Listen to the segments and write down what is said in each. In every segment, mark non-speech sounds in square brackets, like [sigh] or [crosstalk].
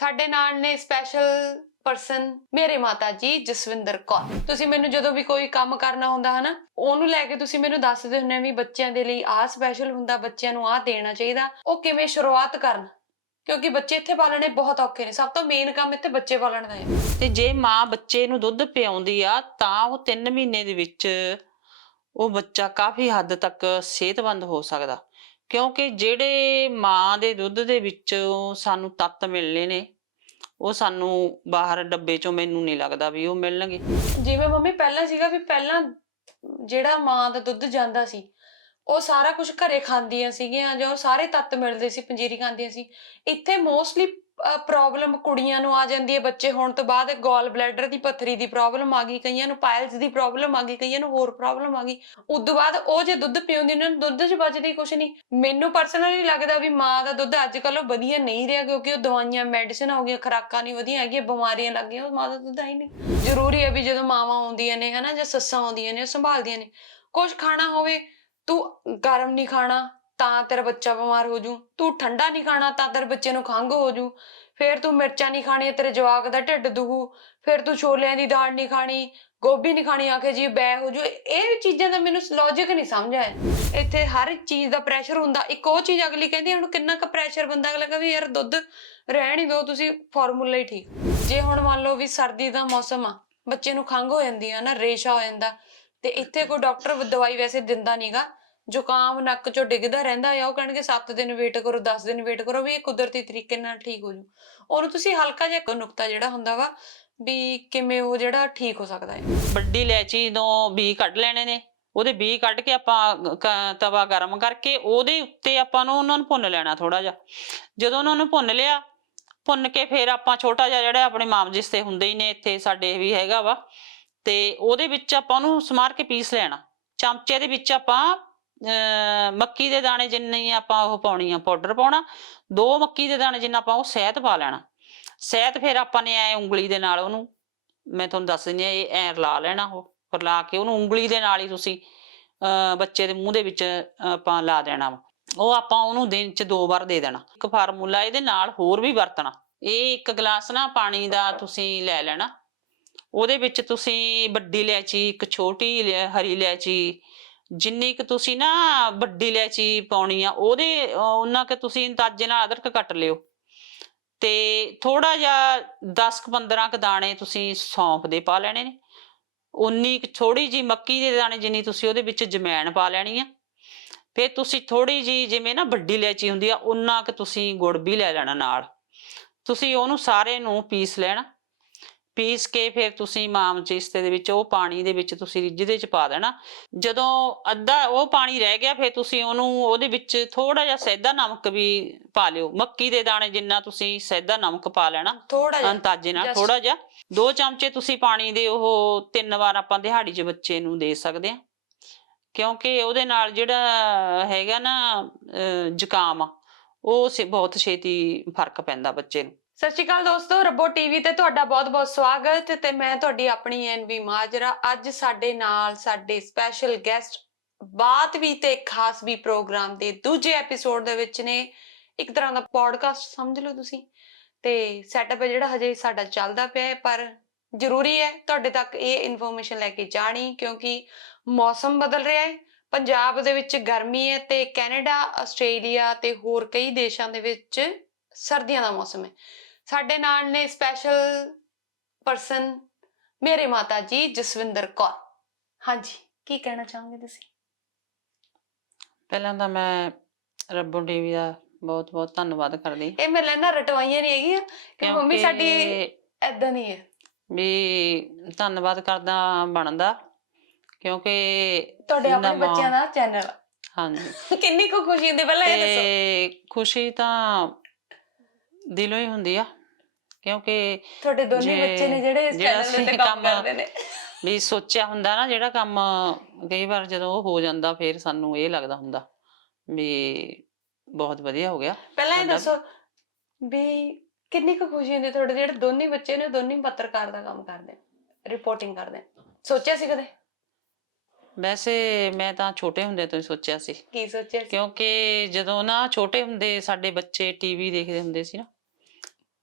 ਸਾਡੇ ਨਾਲ ਨੇ ਸਪੈਸ਼ਲ ਪਰਸਨ ਮੇਰੇ ਮਾਤਾ ਜੀ ਜਸਵਿੰਦਰ ਕੌਰ। ਤੁਸੀਂ ਮੈਨੂੰ ਜਦੋਂ ਵੀ ਕੋਈ ਕੰਮ ਕਰਨਾ ਹੁੰਦਾ ਹਨਾ, ਉਹਨੂੰ ਲੈ ਕੇ ਤੁਸੀਂ ਮੈਨੂੰ ਦੱਸਦੇ ਹੁੰਦੇ ਵੀ ਬੱਚਿਆਂ ਦੇ ਲਈ ਆਹ ਸਪੈਸ਼ਲ ਹੁੰਦਾ, ਬੱਚਿਆਂ ਨੂੰ ਆਹ ਦੇਣਾ ਚਾਹੀਦਾ, ਉਹ ਕਿਵੇਂ ਸ਼ੁਰੂਆਤ ਕਰਨ? ਕਿਉਂਕਿ ਬੱਚੇ ਇੱਥੇ ਪਾਲਣੇ ਬਹੁਤ ਔਖੇ ਨੇ, ਸਭ ਤੋਂ ਮੇਨ ਕੰਮ ਇੱਥੇ ਬੱਚੇ ਪਾਲਣ ਦਾ ਹੈ। ਤੇ ਜੇ ਮਾਂ ਬੱਚੇ ਨੂੰ ਦੁੱਧ ਪਿਆਉਂਦੀ ਆ, ਤਾਂ ਉਹ 3 ਮਹੀਨੇ ਦੇ ਵਿੱਚ ਉਹ ਬੱਚਾ ਕਾਫੀ ਹੱਦ ਤੱਕ ਸਿਹਤਮੰਦ ਹੋ ਸਕਦਾ। ਕਿਉਂਕਿ ਜਿਹੜੇ ਮਾਂ ਦੇ ਦੁੱਧ ਦੇ ਵਿੱਚੋਂ ਸਾਨੂੰ ਤੱਤ ਮਿਲਨੇ ਨੇ, ਉਹ ਸਾਨੂੰ ਬਾਹਰ ਡੱਬੇ ਚੋਂ ਮੈਨੂੰ ਨਹੀਂ ਲੱਗਦਾ ਵੀ ਉਹ ਮਿਲਣਗੇ। ਜਿਵੇਂ ਮੰਮੀ ਪਹਿਲਾਂ ਸੀਗਾ ਵੀ ਪਹਿਲਾਂ ਜਿਹੜਾ ਮਾਂ ਦਾ ਦੁੱਧ ਜਾਂਦਾ ਸੀ, ਉਹ ਸਾਰਾ ਕੁਝ ਘਰੇ ਖਾਂਦੀਆਂ ਸੀਗੀਆਂ ਜਾਂ ਉਹ ਸਾਰੇ ਤੱਤ ਮਿਲਦੇ ਸੀ, ਪੰਜੀਰੀ ਖਾਂਦੀਆਂ ਸੀ। ਇੱਥੇ ਮੋਸਟਲੀ ਪ੍ਰੋਬਲਮ ਕੁੜੀਆਂ ਨੂੰ ਆ ਜਾਂਦੀ ਹੈ, ਬੱਚੇ ਹੋਣ ਤੋਂ ਬਾਅਦ ਗੋਲ ਬਲੈਡਰ ਦੀ ਪੱਥਰੀ ਦੀ ਪ੍ਰੋਬਲਮ ਆ ਗਈ, ਕਈਆਂ ਨੂੰ ਪਾਇਲਸ ਦੀ ਪ੍ਰੋਬਲਮ ਆ ਗਈ, ਕਈਆਂ ਨੂੰ ਹੋਰ ਪ੍ਰੋਬਲਮ ਆ ਗਈ। ਉਦੋਂ ਬਾਅਦ ਉਹ ਜੇ ਦੁੱਧ ਪੀਉਂਦੀ ਉਹਨਾਂ ਨੂੰ ਦੁੱਧ 'ਚ ਬਚਦੀ ਕੁਝ ਨਹੀਂ। ਮੈਨੂੰ ਪਰਸਨਲੀ ਲੱਗਦਾ ਵੀ ਮਾਂ ਦਾ ਦੁੱਧ ਅੱਜ ਕੱਲ੍ਹ ਵਧੀਆ ਨਹੀਂ ਰਿਹਾ, ਕਿਉਂਕਿ ਉਹ ਦਵਾਈਆਂ ਮੈਡੀਸਿਨ ਹੋ ਗਈਆਂ, ਖੁਰਾਕਾਂ ਨਹੀਂ ਵਧੀਆ ਹੈਗੀਆਂ, ਬਿਮਾਰੀਆਂ ਲੱਗ ਗਈਆਂ, ਉਹ ਮਾਂ ਦਾ ਦੁੱਧ ਹੈ ਹੀ ਨਹੀਂ। ਜ਼ਰੂਰੀ ਹੈ ਵੀ ਜਦੋਂ ਮਾਵਾਂ ਆਉਂਦੀਆਂ ਨੇ, ਹਨਾ, ਜਾਂ ਸੱਸਾਂ ਆਉਂਦੀਆਂ ਨੇ ਸੰਭਾਲਦੀਆਂ ਨੇ। ਕੁਝ ਖਾਣਾ ਹੋਵੇ, ਤੂੰ ਗਰਮ ਨਹੀਂ ਖਾਣਾ ਤਾਂ ਤੇਰਾ ਬੱਚਾ ਬਿਮਾਰ ਹੋ ਜੂ। ਤੂੰ ਠੰਡਾ ਨਹੀਂ ਖਾਣਾ ਤਾਂ ਤੇਰੇ ਬੱਚੇ ਨੂੰ ਖੰਘ ਹੋ ਜੂ। ਫਿਰ ਤੂੰ ਮਿਰਚਾਂ ਨਹੀਂ ਖਾਣੀਆਂ, ਤੇਰੇ ਜਵਾਕ ਦਾ ਢਿੱਡ ਦੁਖੂ। ਫਿਰ ਤੂੰ ਛੋਲਿਆਂ ਦੀ ਦਾਲ ਨਹੀਂ ਖਾਣੀ, ਗੋਭੀ ਨਹੀਂ ਖਾਣੀ, ਆਖੇ ਜੀ ਬੈ ਹੋ ਜੂ। ਇਹ ਚੀਜ਼ਾਂ ਦਾ ਮੈਨੂੰ ਲੌਜੀਕ ਨਹੀਂ ਸਮਝ ਆਇਆ। ਇੱਥੇ ਹਰ ਇੱਕ ਚੀਜ਼ ਦਾ ਪ੍ਰੈਸ਼ਰ ਹੁੰਦਾ। ਇੱਕ ਉਹ ਚੀਜ਼ ਅਗਲੀ ਕਹਿੰਦੀ ਹੁਣ ਕਿੰਨਾ ਕੁ ਪ੍ਰੈਸ਼ਰ ਬੰਦਾ ਅਗਲਾ ਕਹਿੰਦਾ ਵੀ ਯਾਰ ਦੁੱਧ ਰਹਿਣ ਹੀ ਦਿਓ, ਤੁਸੀਂ ਫਾਰਮੂਲਾ ਹੀ ਠੀਕ। ਜੇ ਹੁਣ ਮੰਨ ਲਓ ਵੀ ਸਰਦੀ ਦਾ ਮੌਸਮ ਆ, ਬੱਚੇ ਨੂੰ ਖੰਘ ਹੋ ਜਾਂਦੀ ਆ ਨਾ, ਰੇਸ਼ਾ ਹੋ ਜਾਂਦਾ, ਤੇ ਇੱਥੇ ਕੋਈ ਡਾਕਟਰ ਦਵਾਈ ਵੈਸੇ ਦਿੰਦਾ ਨਹੀਂਗਾ ਜ਼ੁਕਾਮ ਨੱਕ ਚੋਂ ਡਿੱਗਦਾ ਰਹਿੰਦਾ ਆ, ਉਹ ਕਹਿਣਗੇ 7 ਦਿਨ ਵੇਟ ਕਰੋ 10 ਦਿਨ ਵੇਟ ਕਰੋ ਵੀ ਇਹ ਕੁਦਰਤੀ ਤਰੀਕੇ ਨਾਲ ਠੀਕ ਹੋ ਜੂ। ਉਹਨੂੰ ਤੁਸੀਂ ਹਲਕਾ ਜਿਹਾ ਨੁਕਤਾ ਜਿਹੜਾ ਹੁੰਦਾ ਵਾ ਵੀ ਕਿਵੇਂ ਉਹ ਜਿਹੜਾ ਠੀਕ ਹੋ ਸਕਦਾ ਹੈ। ਵੱਡੀ ਇਲਾਇਚੀ ਤੋਂ ਬੀ ਕੱਢ ਲੈਣੇ ਨੇ, ਉਹਦੇ ਬੀ ਕੱਢ ਕੇ ਆਪਾਂ ਤਵਾ ਗਰਮ ਕਰਕੇ ਉਹਦੇ ਉੱਤੇ ਆਪਾਂ ਨੂੰ ਉਹਨਾਂ ਨੂੰ ਭੁੰਨ ਲੈਣਾ ਥੋੜਾ ਜਿਹਾ। ਜਦੋਂ ਉਹਨਾਂ ਨੂੰ ਭੁੰਨ ਲਿਆ, ਭੁੰਨ ਕੇ ਫਿਰ ਆਪਾਂ ਛੋਟਾ ਜਿਹਾ ਜਿਹੜਾ ਆਪਣੇ ਮਾਮਜਿਸ ਤੇ ਹੁੰਦੇ ਹੀ ਨੇ ਇੱਥੇ ਸਾਡੇ ਵੀ ਹੈਗਾ ਵਾ, ਤੇ ਉਹਦੇ ਵਿੱਚ ਆਪਾਂ ਉਹਨੂੰ ਸਮਾਰ ਕੇ ਪੀਸ ਲੈਣਾ। ਚਮਚੇ ਦੇ ਵਿੱਚ ਆਪਾਂ ਮੱਕੀ ਦੇ ਦਾਣੇ ਜਿੰਨੀ ਆਪਾਂ ਉਹ ਪਾਉਣੀ ਆ ਪਾਊਡਰ ਪਾਉਣਾ, ਦੋ ਮੱਕੀ ਦੇ ਦਾਣੇ ਜਿੰਨਾ ਆਪਾਂ ਉਹ ਸਹਿਤ ਪਾ ਲੈਣਾ। ਸਹਿਤ ਫਿਰ ਆਪਾਂ ਨੇ ਐ ਉਂਗਲੀ ਦੇ ਨਾਲ ਉਹਨੂੰ, ਮੈਂ ਤੁਹਾਨੂੰ ਦੱਸ ਦਿੰਦੀ ਆ ਇਹ ਐ ਰਲਾ ਲੈਣਾ ਉਹ ਰਲਾ ਕੇ ਉਹਨੂੰ ਉਂਗਲੀ ਦੇ ਨਾਲ ਹੀ ਤੁਸੀਂ ਬੱਚੇ ਦੇ ਮੂੰਹ ਦੇ ਵਿੱਚ ਆਪਾਂ ਲਾ ਦੇਣਾ ਵਾ। ਉਹ ਆਪਾਂ ਉਹਨੂੰ ਦਿਨ ਚ ਦੋ ਵਾਰ ਦੇ ਦੇਣਾ। ਇੱਕ ਫਾਰਮੂਲਾ ਇਹਦੇ ਨਾਲ ਹੋਰ ਵੀ ਵਰਤਣਾ। ਇਹ ਇੱਕ ਗਲਾਸ ਨਾ ਪਾਣੀ ਦਾ ਤੁਸੀਂ ਲੈ ਲੈਣਾ। ਉਹਦੇ ਵਿੱਚ ਤੁਸੀਂ ਵੱਡੀ ਇਲਾਇਚੀ, ਇੱਕ ਛੋਟੀ ਹਰੀ ਇਲਾਇਚੀ ਜਿੰਨੀ ਕਿ ਤੁਸੀਂ ਨਾ ਵੱਡੀ ਇਲਾਇਚੀ ਪਾਉਣੀ ਆ ਉਹਦੇ ਅਹ, ਉਹਨਾਂ ਕਿ ਤੁਸੀਂ ਅੰਦਾਜ਼ੇ ਨਾਲ ਅਦਰਕ ਕੱਟ ਲਿਓ। ਤੇ ਥੋੜਾ ਜਿਹਾ 10 ਕੁ 15 ਕ ਦਾਣੇ ਤੁਸੀਂ ਸੌਂਫ ਦੇ ਪਾ ਲੈਣੇ ਨੇ। ਉਨੀ ਕੁ ਥੋੜੀ ਜੀ ਮੱਕੀ ਦੇ ਦਾਣੇ ਜਿੰਨੀ ਤੁਸੀਂ ਉਹਦੇ ਵਿੱਚ ਜਮੈਣ ਪਾ ਲੈਣੀ ਆ। ਫਿਰ ਤੁਸੀਂ ਥੋੜੀ ਜੀ ਜਿਵੇਂ ਨਾ ਵੱਡੀ ਇਲਾਇਚੀ ਹੁੰਦੀ ਆ ਉਨਾ ਕੁ ਤੁਸੀਂ ਗੁੜ ਵੀ ਲੈ ਲੈਣਾ ਨਾਲ। ਤੁਸੀਂ ਉਹਨੂੰ ਸਾਰੇ ਨੂੰ ਪੀਸ ਲੈਣਾ। ਪੀਸ ਕੇ ਫਿਰ ਤੁਸੀਂ ਮਾਮ ਚੀਸਤੇ ਦੇ ਵਿੱਚ ਉਹ ਪਾਣੀ ਦੇ ਵਿੱਚ ਤੁਸੀਂ ਰਿੱਝਦੇ ਚ ਪਾ ਦੇਣਾ। ਜਦੋਂ ਅੱਧਾ ਉਹ ਪਾਣੀ ਰਹਿ ਗਿਆ ਫਿਰ ਤੁਸੀਂ ਉਹਨੂੰ ਉਹਦੇ ਵਿੱਚ ਥੋੜਾ ਜਿਹਾ ਸੈਦਾ ਨਮਕ ਵੀ ਪਾ ਲਿਓ। ਮੱਕੀ ਦੇ ਦਾਣੇ ਜਿੰਨਾ ਤੁਸੀਂ ਸੈਦਾ ਨਮਕ ਪਾ ਲੈਣਾ ਥੋੜਾ ਜਿਹਾ ਅੰਦਾਜ਼ੇ ਨਾਲ ਥੋੜਾ ਜਿਹਾ। ਦੋ ਚਮਚੇ ਤੁਸੀਂ ਪਾਣੀ ਦੇ ਉਹ ਤਿੰਨ ਵਾਰ ਆਪਾਂ ਦਿਹਾੜੀ 'ਚ ਬੱਚੇ ਨੂੰ ਦੇ ਸਕਦੇ ਆ ਕਿਉਂਕਿ ਉਹਦੇ ਨਾਲ ਜਿਹੜਾ ਹੈਗਾ ਨਾ ਜ਼ੁਕਾਮ ਉਹ ਬਹੁਤ ਛੇਤੀ ਫ਼ਰਕ ਪੈਂਦਾ ਬੱਚੇ ਨੂੰ। ਸਤਿ ਸ਼੍ਰੀ ਅਕਾਲ ਦੋਸਤੋ, ਰੱਬੋ ਟੀਵੀ ਤੇ ਤੁਹਾਡਾ ਬਹੁਤ-ਬਹੁਤ ਸਵਾਗਤ ਤੇ ਮੈਂ ਤੁਹਾਡੀ ਆਪਣੀ ਐਨਵੀ ਮਾਜਰਾ। ਅੱਜ ਸਾਡੇ ਨਾਲ ਸਾਡੇ ਸਪੈਸ਼ਲ ਗੈਸਟ ਬਾਤ ਵੀ ਤੇ ਖਾਸ ਵੀ ਪ੍ਰੋਗਰਾਮ ਦੇ ਦੂਜੇ ਐਪੀਸੋਡ ਦੇ ਵਿੱਚ ਨੇ। ਇੱਕ ਤਰ੍ਹਾਂ ਦਾ ਪੋਡਕਾਸਟ ਸਮਝ ਲਓ ਤੁਸੀਂ। ਤੇ ਸੈਟਅਪ ਹੈ ਜਿਹੜਾ ਹਜੇ ਸਾਡਾ ਚੱਲਦਾ ਪਿਆ ਹੈ, ਪਰ ਜ਼ਰੂਰੀ ਹੈ ਤੁਹਾਡੇ ਤੱਕ ਇਹ ਇਨਫੋਰਮੇਸ਼ਨ ਲੈ ਕੇ ਜਾਣੀ ਕਿਉਂਕਿ ਮੌਸਮ ਬਦਲ ਰਿਹਾ ਹੈ। ਪੰਜਾਬ ਦੇ ਵਿੱਚ ਗਰਮੀ ਹੈ ਤੇ ਕੈਨੇਡਾ, ਆਸਟ੍ਰੇਲੀਆ ਤੇ ਹੋਰ ਕਈ ਦੇਸ਼ਾਂ ਦੇ ਵਿੱਚ ਸਰਦੀਆਂ ਦਾ ਮੌਸਮ ਹੈ। ਸਾਡੇ ਨਾਲ ਨੇ ਸਪੈਸ਼ਲ ਪਰਸਨ ਮੇਰੇ ਮਾਤਾ ਜੀ ਜਸਵਿੰਦਰ ਕੌਰ। ਹਾਂਜੀ ਕੀ ਕਹਿਣਾ ਚਾਹੋਗੇ ਤੁਸੀਂ? ਪਹਿਲਾਂ ਤਾਂ ਮੈਂ ਰੱਬੋ ਟੀਵੀ ਦਾ ਬਹੁਤ ਬਹੁਤ ਧੰਨਵਾਦ ਕਰਦੀ। ਇਹ ਮੇਰੇ ਨਾਲ ਰਟਵਾਈਆਂ ਨਹੀਂ ਹੈਗੀਆਂ ਕਿ ਮੰਮੀ ਸਾਡੀ ਐਦਾਂ ਨਹੀਂ ਹੈ। ਵੀ ਧੰਨਵਾਦ ਕਰਦਾ ਬਣਦਾ ਕਿਉਂਕਿ ਤੁਹਾਡੇ ਆਪਣੇ ਬੱਚਿਆਂ ਦਾ ਚੈਨਲ। ਹਾਂਜੀ। [laughs] ਕਿੰਨੀ ਕੁ ਖੁਸ਼ੀ ਹੁੰਦੀ ਪਹਿਲਾਂ ਇਹ ਦੱਸੋ। ਖੁਸ਼ੀ ਤਾਂ ਦਿਲੋਂ ਹੀ ਹੁੰਦੀ ਆ। ਕਿਉਂਕਿ ਤੁਹਾਡੇ ਦੋਨੇ ਜੇ- ਬੱਚੇ ਨੇ ਜਿਹੜੇ ਇਸ ਜਿਹੜਾ ਚੈਨਲ ਤੇ ਅਸੀਂ ਕੰਮ ਕੰਮ- ਕਰਦੇ ਨੇ। ਵੀ ਸੋਚਿਆ ਹੁੰਦਾ ਨਾ ਜਿਹੜਾ ਕੰਮ ਕਈ ਵਾਰ ਜਦੋਂ ਉਹ ਹੋ ਜਾਂਦਾ ਫਿਰ ਸਾਨੂੰ ਇਹ ਲੱਗਦਾ ਹੁੰਦਾ ਵੀ ਬਹੁਤ ਵਧੀਆ ਹੋ ਗਿਆ ਪਹਿਲਾਂ ਇਹ ਦੱਸੋ ਵੀ ਕਿੰਨੀ ਕੁ ਖੁਸ਼ੀ ਹੁੰਦੀ ਤੁਹਾਡੇ ਜਿਹੜੇ ਦੋਨੇ ਬੱਚੇ ਨੇ ਦੋਨੇ ਪੱਤਰਕਾਰ ਦਾ ਕੰਮ ਕਰਦੇ ਨੇ ਰਿਪੋਰਟਿੰਗ ਕਰਦੇ ਨੇ। ਸੋਚਿਆ ਸੀ ਕਦੇ? ਵੈਸੇ ਮੈਂ ਤਾਂ ਛੋਟੇ ਹੁੰਦੇ ਤੋਂ ਹੀ ਸੋਚਿਆ ਸੀ। ਕੀ ਸੋਚਿਆ ਸੀ? ਕਿਉਂਕਿ ਜਦੋਂ ਨਾ ਛੋਟੇ ਹੁੰਦੇ ਸਾਡੇ ਬੱਚੇ ਟੀਵੀ ਦੇਖਦੇ ਹੁੰਦੇ ਸੀ ਨਾ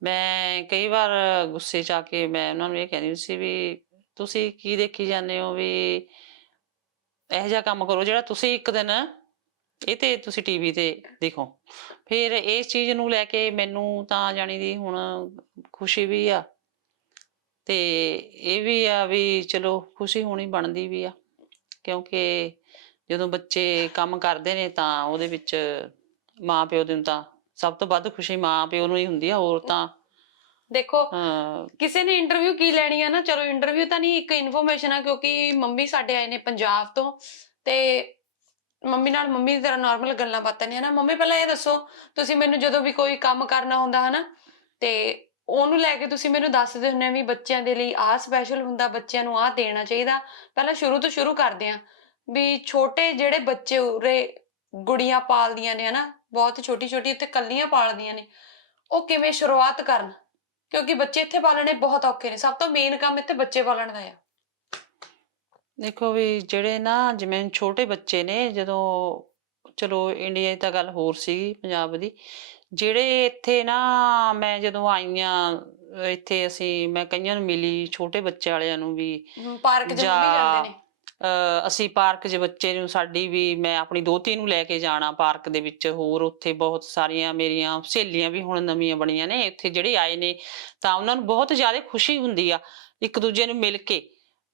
ਮੈਂ ਕਈ ਵਾਰ ਗੁੱਸੇ 'ਚ ਆ ਕੇ ਮੈਂ ਉਹਨਾਂ ਨੂੰ ਇਹ ਕਹਿੰਦੀ ਸੀ ਵੀ ਤੁਸੀਂ ਕੀ ਦੇਖੀ ਜਾਂਦੇ ਹੋ ਵੀ ਇਹੋ ਜਿਹਾ ਕੰਮ ਕਰੋ ਜਿਹੜਾ ਤੁਸੀਂ ਇੱਕ ਦਿਨ ਇਹ ਤੇ ਤੁਸੀਂ ਟੀਵੀ ਤੇ ਦੇਖੋ। ਫਿਰ ਇਸ ਚੀਜ਼ ਨੂੰ ਲੈ ਕੇ ਮੈਨੂੰ ਤਾਂ ਜਾਣੀ ਦੀ ਹੁਣ ਖੁਸ਼ੀ ਵੀ ਆ ਤੇ ਇਹ ਵੀ ਆ ਵੀ ਚਲੋ ਖੁਸ਼ੀ ਹੋਣੀ ਬਣਦੀ ਵੀ ਆ ਕਿਉਂਕਿ ਜਦੋਂ ਬੱਚੇ ਕੰਮ ਕਰਦੇ ਨੇ ਤਾਂ ਉਹਦੇ ਵਿੱਚ ਮਾਂ ਪਿਓ ਦੇ ਨੂੰ ਤਾਂ ਸਭ ਤੋਂ ਵੱਧ ਖੁਸ਼ੀ ਮਾਂ ਪਿਓ ਨੂੰ ਹੀ ਹੁੰਦੀ ਆ ਹੋਰ ਤਾਂ ਦੇਖੋ ਕਿਸੇ ਨੇ ਇੰਟਰਵਿਊ ਕੀ ਲੈਣੀ ਆ ਨਾ ਚਲੋ ਇੰਟਰਵਿਊ ਤਾਂ ਨਹੀਂ ਇੱਕ ਇਨਫੋਰਮੇਸ਼ਨ ਆ ਕਿਉਂਕਿ ਮੰਮੀ ਸਾਡੇ ਆਏ ਨੇ ਪੰਜਾਬ ਤੋਂ ਤੇ ਮੰਮੀ ਨਾਲ ਮੰਮੀ ਦੀ ਤਰ੍ਹਾਂ ਨਾਰਮਲ ਗੱਲਾਂ ਬਾਤਾਂ ਨੇ। ਹਨਾ ਮੰਮੀ ਪਹਿਲਾਂ ਇਹ ਦੱਸੋ ਤੁਸੀਂ ਮੈਨੂੰ ਜਦੋਂ ਵੀ ਕੋਈ ਕੰਮ ਕਰਨਾ ਹੁੰਦਾ ਹਨਾ ਤੇ ਉਹਨੂੰ ਲੈ ਕੇ ਤੁਸੀਂ ਮੈਨੂੰ ਦੱਸਦੇ ਹੁੰਦੇ ਆ ਵੀ ਬੱਚਿਆਂ ਦੇ ਲਈ ਆਹ ਸਪੈਸ਼ਲ ਹੁੰਦਾ ਬੱਚਿਆਂ ਨੂੰ ਆਹ ਦੇਣਾ ਚਾਹੀਦਾ। ਪਹਿਲਾਂ ਸ਼ੁਰੂ ਤੋਂ ਸ਼ੁਰੂ ਕਰਦੇ ਆ ਵੀ ਛੋਟੇ ਜਿਹੜੇ ਬੱਚੇ ਉਰੇ ਗੁੜੀਆਂ ਪਾਲਦੀਆਂ ਨੇ ਹਨਾ ਬਹੁਤ ਛੋਟੀ ਛੋਟੀ ਉੱਤੇ ਕੱਲੀਆਂ ਪਾਲਦੀਆਂ ਨੇ। ਉਹ ਕਿਵੇਂ ਸ਼ੁਰੂਆਤ ਕਰਨ? ਕਿਉਂਕਿ ਬੱਚੇ ਇੱਥੇ ਪਾਲਣੇ ਬਹੁਤ ਔਖੇ ਨੇ। ਸਭ ਤੋਂ ਮੇਨ ਕੰਮ ਇੱਥੇ ਬੱਚੇ ਪਾਲਣ ਦਾ ਆ। ਦੇਖੋ ਵੀ ਜਿਹੜੇ ਨਾ ਜਿਵੇਂ ਛੋਟੇ ਬੱਚੇ ਨੇ ਜਦੋਂ ਚਲੋ ਇੰਡੀਆ 'ਚ ਤਾਂ ਗੱਲ ਹੋਰ ਸੀਗੀ ਪੰਜਾਬ ਦੀ। ਜਿਹੜੇ ਇੱਥੇ ਨਾ ਮੈਂ ਜਦੋਂ ਆਈਆਂ ਇੱਥੇ ਅਸੀਂ ਮੈਂ ਕਈਆਂ ਨੂੰ ਮਿਲੀ ਛੋਟੇ ਬੱਚੇ ਵਾਲਿਆਂ ਨੂੰ ਵੀ ਪਾਰਕ 'ਚ ਮੰਮੀ ਜਾਂਦੇ ਨੇ। ਅਸੀਂ ਪਾਰਕ 'ਚ ਬੱਚੇ ਨੂੰ ਸਾਡੀ ਵੀ, ਮੈਂ ਆਪਣੀ ਦੋਤੀ ਨੂੰ ਲੈ ਕੇ ਜਾਣਾ ਪਾਰਕ ਦੇ ਵਿੱਚ, ਹੋਰ ਉੱਥੇ ਬਹੁਤ ਸਾਰੀਆਂ ਮੇਰੀਆਂ ਸਹੇਲੀਆਂ ਵੀ ਹੁਣ ਨਵੀਆਂ ਬਣੀਆਂ ਨੇ, ਇੱਥੇ ਜਿਹੜੇ ਆਏ ਨੇ, ਤਾਂ ਉਹਨਾਂ ਨੂੰ ਬਹੁਤ ਜ਼ਿਆਦਾ ਖੁਸ਼ੀ ਹੁੰਦੀ ਆ, ਇੱਕ ਦੂਜੇ ਨੂੰ ਮਿਲ ਕੇ।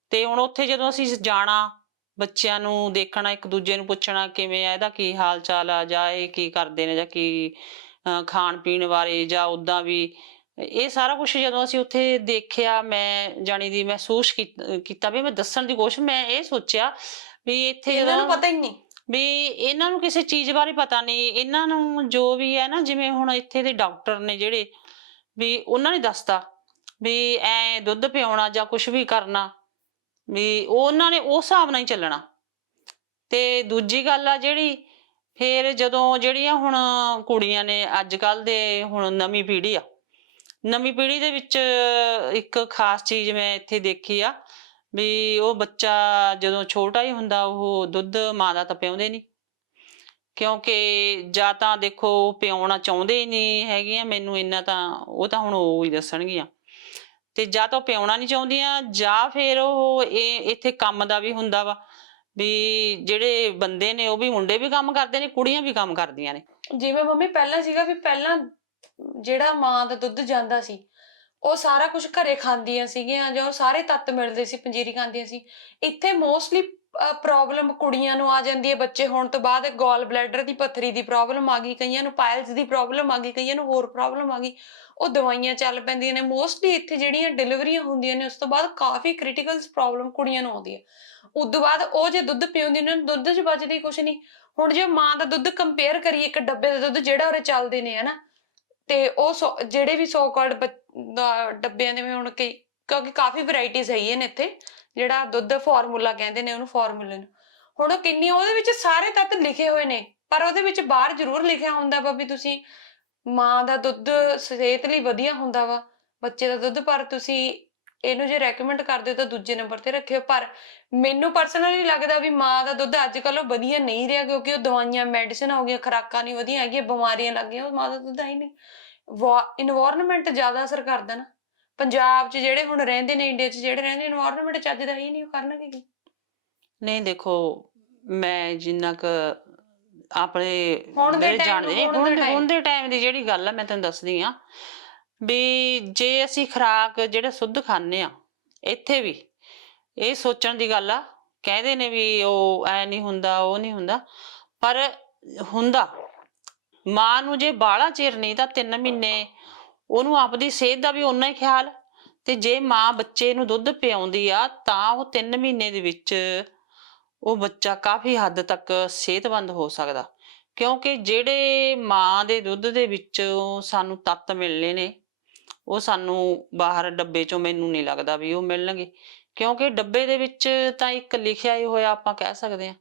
ਤੇ ਹੁਣ ਉੱਥੇ ਜਦੋਂ ਅਸੀਂ ਜਾਣਾ, ਬੱਚਿਆਂ ਨੂੰ ਦੇਖਣਾ, ਇੱਕ ਦੂਜੇ ਨੂੰ ਪੁੱਛਣਾ ਕਿਵੇਂ ਆ, ਇਹਦਾ ਕੀ ਹਾਲ ਚਾਲ ਆ, ਜਾਂ ਇਹ ਕੀ ਕਰਦੇ ਨੇ, ਜਾਂ ਕੀ, ਅਹ ਖਾਣ ਪੀਣ ਬਾਰੇ, ਜਾਂ ਉਦਾਂ ਵੀ ਇਹ ਸਾਰਾ ਕੁਝ ਜਦੋਂ ਅਸੀਂ ਉੱਥੇ ਦੇਖਿਆ ਮੈਂ ਜਾਣੀ ਦੀ ਮਹਿਸੂਸ ਕੀਤ- ਵੀ ਮੈਂ ਦੱਸਣ ਦੀ ਕੋਸ਼ਿਸ਼ ਮੈਂ ਇਹ ਸੋਚਿਆ ਵੀ ਇੱਥੇ ਇਹਨਾਂ ਨੂੰ ਪਤਾ ਹੀ ਨਹੀਂ। ਵੀ ਇਹਨਾਂ ਨੂੰ ਕਿਸੇ ਚੀਜ਼ ਬਾਰੇ ਪਤਾ ਨਹੀਂ। ਇਹਨਾਂ ਨੂੰ ਜੋ ਵੀ ਹੈ ਨਾ ਜਿਵੇਂ ਹੁਣ ਇੱਥੇ ਦੇ ਡਾਕਟਰ ਨੇ ਜਿਹੜੇ ਵੀ ਉਹਨਾਂ ਨੇ ਦੱਸਤਾ ਵੀ ਐ ਦੁੱਧ ਪਿਆਉਣਾ ਜਾਂ ਕੁਝ ਵੀ ਕਰਨਾ ਵੀ ਉਹ ਉਹਨਾਂ ਨੇ ਉਸ ਹਿਸਾਬ ਨਾਲ ਹੀ ਚੱਲਣਾ। ਤੇ ਦੂਜੀ ਗੱਲ ਆ ਜਿਹੜੀ ਫਿਰ ਜਦੋਂ ਜਿਹੜੀਆਂ ਹੁਣ ਕੁੜੀਆਂ ਨੇ ਅੱਜ ਕੱਲ ਦੇ ਹੁਣ ਨਵੀਂ ਪੀੜ੍ਹੀ ਆ ਨਵੀਂ ਪੀੜ੍ਹੀ ਦੇ ਵਿੱਚ ਇੱਕ ਖਾਸ ਚੀਜ਼ ਮੈਂ ਇੱਥੇ ਦੇਖੀ ਆ, ਵੀ ਉਹ ਬੱਚਾ ਜਦੋਂ ਛੋਟਾ ਹੀ ਹੁੰਦਾ, ਉਹ ਦੁੱਧ ਮਾਂ ਦਾ ਤਾਂ ਪਿਆਉਂਦੇ ਨਹੀਂ। ਕਿਉਂਕਿ ਜਾਂ ਤਾਂ ਦੇਖੋ ਉਹ ਚਾਹੁੰਦੇ ਹੀ ਨਹੀਂ ਹੈਗੀਆਂ ਮੈਨੂੰ ਇੰਨਾ ਤਾਂ, ਉਹ ਤਾਂ ਹੁਣ ਉਹ ਹੀ ਦੱਸਣਗੀਆਂ। ਤੇ ਜਾਂ ਤਾਂ ਉਹ ਪਿਆਉਣਾ ਨਹੀਂ ਚਾਹੁੰਦੀਆਂ, ਜਾਂ ਫਿਰ ਉਹ ਇਹ, ਇੱਥੇ ਕੰਮ ਦਾ ਵੀ ਹੁੰਦਾ ਵਾ, ਵੀ ਜਿਹੜੇ ਬੰਦੇ ਨੇ ਉਹ ਵੀ ਮੁੰਡੇ ਵੀ ਕੰਮ ਕਰਦੇ ਨੇ, ਕੁੜੀਆਂ ਵੀ ਕੰਮ ਕਰਦੀਆਂ ਨੇ। ਜਿਵੇਂ ਮੰਮੀ ਪਹਿਲਾਂ ਸੀਗਾ ਵੀ ਪਹਿਲਾਂ ਜਿਹੜਾ ਮਾਂ ਦਾ ਦੁੱਧ ਜਾਂਦਾ ਸੀ, ਉਹ ਸਾਰਾ ਕੁਝ ਘਰੇ ਖਾਂਦੀਆਂ ਸੀਗੀਆਂ ਜਾਂ ਸਾਰੇ ਤੱਤ ਮਿਲਦੇ ਸੀ, ਪੰਜੀਰੀ ਖਾਂਦੀਆਂ ਸੀ। ਇੱਥੇ ਮੋਸਟਲੀ ਪ੍ਰੋਬਲਮ ਕੁੜੀਆਂ ਨੂੰ ਆ ਜਾਂਦੀ ਹੈ, ਬੱਚੇ ਹੋਣ ਤੋਂ ਬਾਅਦ ਗੋਲ ਬਲੈਡਰ ਦੀ ਪੱਥਰੀ ਦੀ ਪ੍ਰੋਬਲਮ ਆ ਗਈ, ਕਈਆਂ ਨੂੰ ਪਾਇਲਸ ਦੀ ਪ੍ਰੋਬਲਮ ਆ ਗਈ, ਕਈਆਂ ਨੂੰ ਹੋਰ ਪ੍ਰੋਬਲਮ ਆ ਗਈ, ਉਹ ਦਵਾਈਆਂ ਚੱਲ ਪੈਂਦੀਆਂ ਨੇ। ਮੋਸਟਲੀ ਇੱਥੇ ਜਿਹੜੀਆਂ ਡਿਲੀਵਰੀਆਂ ਹੁੰਦੀਆਂ ਨੇ, ਉਸ ਤੋਂ ਬਾਅਦ ਕਾਫੀ ਕ੍ਰਿਟੀਕਲ ਪ੍ਰੋਬਲਮ ਕੁੜੀਆਂ ਨੂੰ ਆਉਂਦੀ ਹੈ। ਉਸ ਤੋਂ ਬਾਅਦ ਉਹ ਜੇ ਦੁੱਧ ਪਿਉਂਦੀਆਂ ਨੇ ਦੁੱਧ 'ਚ ਬਚਦੀ ਕੁਝ ਨਹੀਂ। ਹੁਣ ਜੇ ਮਾਂ ਦਾ ਦੁੱਧ ਕੰਪੇਅਰ ਕਰੀਏ, ਇੱਕ ਡੱਬੇ ਦਾ ਦੁੱਧ ਜਿਹੜਾ ਉਰੇ ਚੱਲਦੇ ਨੇ, ਹਨਾ? ਤੇ ਉਹ ਸੌ- ਜਿਹੜੇ ਵੀ ਸੋ ਕਾਲਡ ਡੱਬਿਆਂ ਦੇ ਵਿੱਚ ਹੁਣ ਕਈ, ਕਿਉਂਕਿ ਕਾਫੀ ਵੈਰਾਈਟੀਆਂ ਹੈਗੀਆਂ ਨੇ ਇੱਥੇ, ਜਿਹੜਾ ਦੁੱਧ ਫਾਰਮੂਲਾ ਕਹਿੰਦੇ ਨੇ ਉਹਨੂੰ ਫਾਰਮੂਲੇ ਨੂੰ। ਹੁਣ ਉਹ ਕਿੰਨੀ, ਉਹਦੇ ਵਿੱਚ ਸਾਰੇ ਤੱਤ ਲਿਖੇ ਹੋਏ ਨੇ, ਪਰ ਉਹਦੇ ਵਿੱਚ ਬਾਹਰ ਜ਼ਰੂਰ ਲਿਖਿਆ ਹੁੰਦਾ ਵਾ ਵੀ ਤੁਸੀਂ ਮਾਂ ਦਾ ਦੁੱਧ ਸਿਹਤ ਲਈ ਵਧੀਆ ਹੁੰਦਾ ਵਾ, ਬੱਚੇ ਦਾ ਦੁੱਧ ਪਰ ਤੁਸੀਂ ਇਹਨੂੰ ਜੇ ਰეკਮੈਂਡ ਕਰਦੇ ਹੋ ਤਾਂ ਦੂਜੇ ਨੰਬਰ ਤੇ ਰੱਖਿਓ। ਪਰ ਮੈਨੂੰ ਪਰਸਨਲੀ ਲੱਗਦਾ ਵੀ ਮਾਂ ਦਾ ਦੁੱਧ ਅੱਜ ਕੱਲ੍ਹ ਉਹ ਵਧੀਆ ਨਹੀਂ ਰਿਹਾ ਕਿਉਂਕਿ ਉਹ ਦਵਾਈਆਂ ਮੈਡੀਸਿਨ ਹੋ ਗਈਆਂ ਖੁਰਾਕਾਂ ਨਹੀਂ ਵਧੀਆ ਹੈਗੀਆਂ ਬਿਮਾਰੀਆਂ ਲੱਗ ਗਈਆਂ ਉਹ ਮਾਂ ਦਾ ਦੁੱਧ ਹੈ ਹੀ ਨਹੀਂ। ਇਨਵਾਇਰਨਮੈਂਟ ਜ਼ਿਆਦਾ ਅਸਰ ਕਰਦਾ ਨਾ। ਪੰਜਾਬ 'ਚ ਜਿਹੜੇ ਹੁਣ ਰਹਿੰਦੇ ਨੇ ਇੰਡੀਆ 'ਚ ਜਿਹੜੇ ਰਹਿੰਦੇ ਇਨਵਾਇਰਨਮੈਂਟ ਚੱਜ ਦਾ ਹੀ ਨਹੀਂ ਉਹ ਕਰਨਗੇ ਕੀ? ਨਹੀਂ ਦੇਖੋ ਮੈਂ ਜਿੰਨਾ ਕ ਆਪਣੇ ਹੁਣ ਦੇ ਜਾਣਦੇ ਨੇ ਹੁਣ ਦੇ ਟਾਈਮ ਜਿਹੜੀ ਗੱਲ ਆ ਮੈਂ ਤੈਨੂੰ ਦੱਸਦੀ ਆ ਵੀ ਜੇ ਅਸੀਂ ਖੁਰਾਕ ਜਿਹੜਾ ਸੁੱਧ ਖਾਂਦੇ ਆ ਇੱਥੇ ਵੀ ਇਹ ਸੋਚਣ ਦੀ ਗੱਲ ਆ, ਕਹਿੰਦੇ ਨੇ ਵੀ ਉਹ ਐ ਨਹੀਂ ਹੁੰਦਾ, ਉਹ ਨਹੀਂ ਹੁੰਦਾ, ਪਰ ਹੁੰਦਾ। ਮਾਂ ਨੂੰ ਜੇ ਬਾਹਲਾ ਚਿਰ ਨਹੀਂ ਤਾਂ 3 ਮਹੀਨੇ ਉਹਨੂੰ ਆਪਦੀ ਸਿਹਤ ਦਾ ਵੀ ਓਨਾ ਹੀ ਖਿਆਲ, ਤੇ ਜੇ ਮਾਂ ਬੱਚੇ ਨੂੰ ਦੁੱਧ ਪਿਆਉਂਦੀ ਆ ਤਾਂ ਉਹ 3 ਮਹੀਨੇ ਦੇ ਵਿੱਚ ਉਹ ਬੱਚਾ ਕਾਫੀ ਹੱਦ ਤੱਕ ਸਿਹਤਮੰਦ ਹੋ ਸਕਦਾ। ਕਿਉਂਕਿ ਜਿਹੜੇ ਮਾਂ ਦੇ ਦੁੱਧ ਦੇ ਵਿੱਚ ਸਾਨੂੰ ਤੱਤ ਮਿਲਨੇ ਨੇ ਉਹ ਸਾਨੂੰ ਬਾਹਰ ਡੱਬੇ ਚੋਂ ਮੈਨੂੰ ਨਹੀਂ ਲੱਗਦਾ ਵੀ ਉਹ ਮਿਲਣਗੇ। ਕਿਉਂਕਿ ਡੱਬੇ ਦੇ ਵਿੱਚ ਤਾਂ ਇੱਕ ਲਿਖਿਆ ਹੀ ਹੋਇਆ ਆਪਾਂ ਕਹਿ ਸਕਦੇ ਹਾਂ।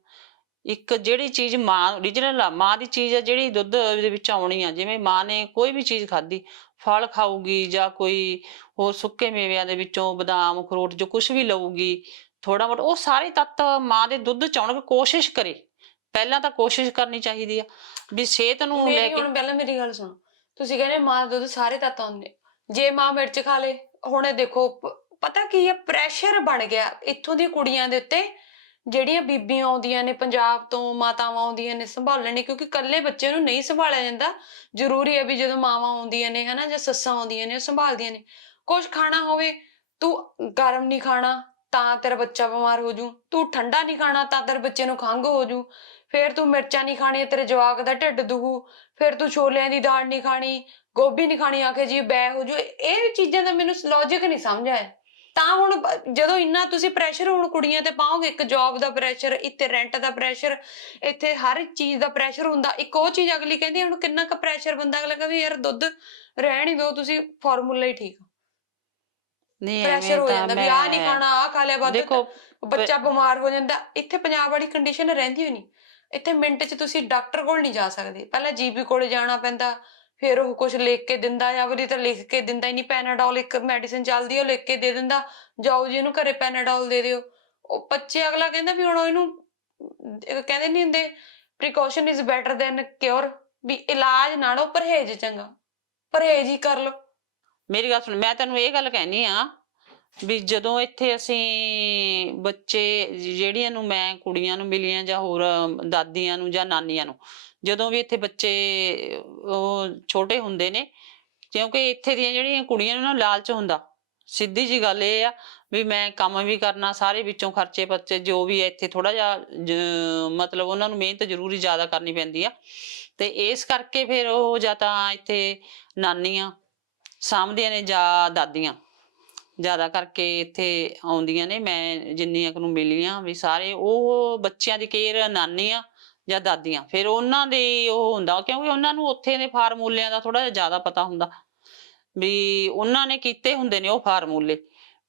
ਇੱਕ ਜਿਹੜੀ ਚੀਜ਼ ਮਾਂ origignal ਆ ਮਾਂ ਦੀ ਚੀਜ਼ ਆ ਜਿਹੜੀ ਦੁੱਧ ਦੇ ਵਿੱਚ ਆਉਣੀ ਆ ਜਿਵੇਂ ਮਾਂ ਨੇ ਕੋਈ ਵੀ ਚੀਜ਼ ਖਾਧੀ ਫਲ ਖਾਊਗੀ ਜਾਂ ਕੋਈ ਹੋਰ ਸੁੱਕੇ ਮੇਵਿਆਂ ਦੇ ਵਿੱਚੋਂ ਬਦਾਮ ਅਖਰੋਟ ਜੋ ਕੁਝ ਵੀ ਲਊਗੀ ਥੋੜਾ ਬਹੁਤ ਉਹ ਸਾਰੇ ਤੱਤ ਮਾਂ ਦੇ ਦੁੱਧ ਚ ਆਉਣਗੇ ਕੋਸ਼ਿਸ਼ ਕਰੇ। ਪਹਿਲਾਂ ਤਾਂ ਕੋਸ਼ਿਸ਼ ਕਰਨੀ ਚਾਹੀਦੀ ਆ ਵੀ ਸਿਹਤ ਨੂੰ ਲੈ ਕੇ ਹੁਣ ਪਹਿਲਾਂ ਮੇਰੀ ਗੱਲ ਸੁਣੋ। ਤੁਸੀਂ ਕਹਿੰਦੇ ਮਾਂ ਦਾ ਦੁੱਧ ਸਾਰੇ ਤੱਤ ਆਉਂਦੇ ਜੇ ਮਾਂ ਮਿਰਚ ਖਾ ਲੇ, ਹੁਣ ਦੇਖੋ ਪਤਾ ਕੀ ਹੈ? ਪ੍ਰੈਸ਼ਰ ਬਣ ਗਿਆ ਇੱਥੋਂ ਦੀਆਂ ਕੁੜੀਆਂ ਦੇ ਉੱਤੇ, ਜਿਹੜੀਆਂ ਬੀਬੀਆਂ ਆਉਂਦੀਆਂ ਨੇ ਪੰਜਾਬ ਤੋਂ, ਮਾਤਾਵਾਂ ਆਉਂਦੀਆਂ ਨੇ, ਸੰਭਾਲਣ ਨੇ ਕਿਉਂਕਿ ਇਕੱਲੇ ਬੱਚੇ ਨੂੰ ਨਹੀਂ ਸੰਭਾਲਿਆ ਜਾਂਦਾ। ਜ਼ਰੂਰੀ ਹੈ ਵੀ ਜਦੋਂ ਮਾਵਾਂ ਆਉਂਦੀਆਂ ਨੇ, ਹਨਾ, ਜਾਂ ਸੱਸਾਂ ਆਉਂਦੀਆਂ ਨੇ, ਉਹ ਸੰਭਾਲਦੀਆਂ ਨੇ। ਕੁਝ ਖਾਣਾ ਹੋਵੇ, ਤੂੰ ਗਰਮ ਨਹੀਂ ਖਾਣਾ, ਤਾਂ ਤੇਰਾ ਬੱਚਾ ਬਿਮਾਰ ਹੋ ਜੂ। ਤੂੰ ਠੰਡਾ ਨਹੀਂ ਖਾਣਾ, ਤਾਂ ਤੇਰੇ ਬੱਚੇ ਨੂੰ ਖੰਘ ਹੋ ਜੂ। ਫਿਰ ਤੂੰ ਮਿਰਚਾਂ ਨਹੀਂ ਖਾਣੀਆਂ, ਤੇਰੇ ਜਵਾਕ ਦਾ ਢਿੱਡ ਦੁਖੂ ਫਿਰ ਤੂੰ ਛੋਲਿਆਂ ਦੀ ਦਾਲ ਨਹੀਂ ਖਾਣੀ ਗੋਭੀ ਨਹੀਂ ਖਾਣੀ ਆਖੇ ਜੀ ਬੈ ਹੋ ਜੂ। ਇਹ ਚੀਜ਼ਾਂ ਦਾ ਮੈਨੂੰ ਲੌਜੀਕ ਨਹੀਂ ਸਮਝ ਆਇਆ। ਤਾਂ ਹੁਣ ਜਦੋਂ ਇੰਨਾ ਤੁਸੀਂ ਪ੍ਰੈਸ਼ਰ ਹੁਣ ਕੁੜੀਆਂ ਤੇ ਪਾਓਗੇ ਇੱਕ ਜੌਬ ਦਾ ਪ੍ਰੈਸ਼ਰ ਇੱਥੇ ਰੈਂਟ ਦਾ ਪ੍ਰੈਸ਼ਰ ਇੱਥੇ ਹਰ ਚੀਜ਼ ਦਾ ਪ੍ਰੈਸ਼ਰ ਹੁੰਦਾ। ਇੱਕ ਉਹ ਚੀਜ਼ ਅਗਲੀ ਕਹਿੰਦੀ ਹੁਣ ਕਿੰਨਾ ਕੁ ਪ੍ਰੈਸ਼ਰ ਬੰਦਾ ਅਗਲਾ ਕਹਿੰਦਾ ਵੀ ਯਾਰ ਦੁੱਧ ਰਹਿਣ ਹੀ ਦਿਓ ਤੁਸੀਂ ਫਾਰਮੂਲਾ ਹੀ ਠੀਕ ਨਹੀਂ ਪ੍ਰੈਸ਼ਰ ਹੋ ਜਾਂਦਾ ਵੀ ਆਹ ਨਹੀਂ ਖਾਣਾ ਆਹ ਖਾ ਲਿਆ ਬਾਅਦ ਦੇਖੋ ਬੱਚਾ ਬਿਮਾਰ ਹੋ ਜਾਂਦਾ। ਇੱਥੇ ਪੰਜਾਬ ਵਾਲੀ ਕੰਡੀਸ਼ਨ ਰਹਿੰਦੀ ਹੋਈ ਨਹੀਂ ਇੱਥੇ ਮਿੰਟ 'ਚ ਤੁਸੀਂ ਡਾਕਟਰ ਕੋਲ ਨਹੀਂ ਜਾ ਸਕਦੇ। ਪਹਿਲਾਂ ਜੀਬੀ ਕੋਲੇ ਜਾਣਾ ਪੈਂਦਾ। ਫਿਰ ਉਹ ਕੁਝ ਲਿਖ ਕੇ ਦਿੰਦਾ ਜਾਂ ਉਹਦੀ ਤਾਂ ਲਿਖ ਕੇ ਦਿੰਦਾ ਹੀ ਨਹੀਂ ਪੈਨਾਡੋਲ ਇੱਕ ਮੈਡੀਸਿਨ ਚੱਲਦੀ ਹੈ ਉਹ ਲਿਖ ਕੇ ਦੇ ਦਿੰਦਾ। ਜਾਓ ਜੀ ਇਹਨੂੰ ਘਰੇ ਪੈਨਾਡੋਲ ਦੇ ਦਿਓ। ਉਹ ਬੱਚੇ ਅਗਲਾ ਕਹਿੰਦਾ ਵੀ ਹੁਣ ਇਹਨੂੰ ਕਹਿੰਦੇ ਨਹੀਂ ਹੁੰਦੇ precaution is better than cure ਵੀ ਇਲਾਜ ਨਾਲੋਂ ਪਰਹੇਜ਼ ਚੰਗਾ। ਪਰਹੇਜ਼ ਹੀ ਕਰ ਲਓ। ਮੇਰੀ ਗੱਲ ਸੁਣ, ਮੈਂ ਤੈਨੂੰ ਇਹ ਗੱਲ ਕਹਿਨੀ ਆ ਵੀ ਜਦੋਂ ਇੱਥੇ ਅਸੀਂ ਬੱਚੇ ਜਿਹੜੀਆਂ ਨੂੰ ਮੈਂ ਕੁੜੀਆਂ ਨੂੰ ਮਿਲੀਆਂ ਜਾਂ ਹੋਰ ਦਾਦੀਆਂ ਨੂੰ ਜਾਂ ਨਾਨੀਆਂ ਨੂੰ, ਜਦੋਂ ਵੀ ਇੱਥੇ ਬੱਚੇ ਉਹ ਛੋਟੇ ਹੁੰਦੇ ਨੇ, ਕਿਉਂਕਿ ਇੱਥੇ ਦੀਆਂ ਜਿਹੜੀਆਂ ਕੁੜੀਆਂ ਨੂੰ ਨਾ ਲਾਲਚ ਹੁੰਦਾ, ਸਿੱਧੀ ਜੀ ਗੱਲ ਇਹ ਆ ਵੀ ਮੈਂ ਕੰਮ ਵੀ ਕਰਨਾ, ਸਾਰੇ ਵਿੱਚੋਂ ਖਰਚੇ ਪੱਚੇ ਜੋ ਵੀ ਹੈ ਇੱਥੇ ਥੋੜਾ ਜਿਹਾ ਮਤਲਬ ਉਹਨਾਂ ਨੂੰ ਮਿਹਨਤ ਜ਼ਰੂਰੀ ਜ਼ਿਆਦਾ ਕਰਨੀ ਪੈਂਦੀ ਆ, ਤੇ ਇਸ ਕਰਕੇ ਫਿਰ ਉਹ ਜਾਂ ਤਾਂ ਇੱਥੇ ਨਾਨੀਆਂ ਸਾਂਭਦੀਆਂ ਨੇ ਜਾਂ ਦਾਦੀਆਂ। ਜ਼ਿਆਦਾ ਕਰਕੇ ਇੱਥੇ ਆਉਂਦੀਆਂ ਨੇ, ਮੈਂ ਜਿੰਨੀਆਂ ਨੂੰ ਮਿਲੀਆਂ ਵੀ ਸਾਰੇ, ਉਹ ਬੱਚਿਆਂ ਦੀ ਕੇਅਰ ਨਾਨੀਆਂ ਜਾਂ ਦਾਦੀਆਂ। ਫਿਰ ਉਹਨਾਂ ਦੇ ਉਹ ਹੁੰਦਾ, ਕਿਉਂਕਿ ਉਹਨਾਂ ਨੂੰ ਉੱਥੇ ਦੇ ਫਾਰਮੂਲਿਆਂ ਦਾ ਥੋੜਾ ਜਿਹਾ ਜ਼ਿਆਦਾ ਪਤਾ ਹੁੰਦਾ। ਵੀ ਉਹਨਾਂ ਨੇ ਕੀਤੇ ਹੁੰਦੇ ਨੇ ਉਹ ਫਾਰਮੂਲੇ।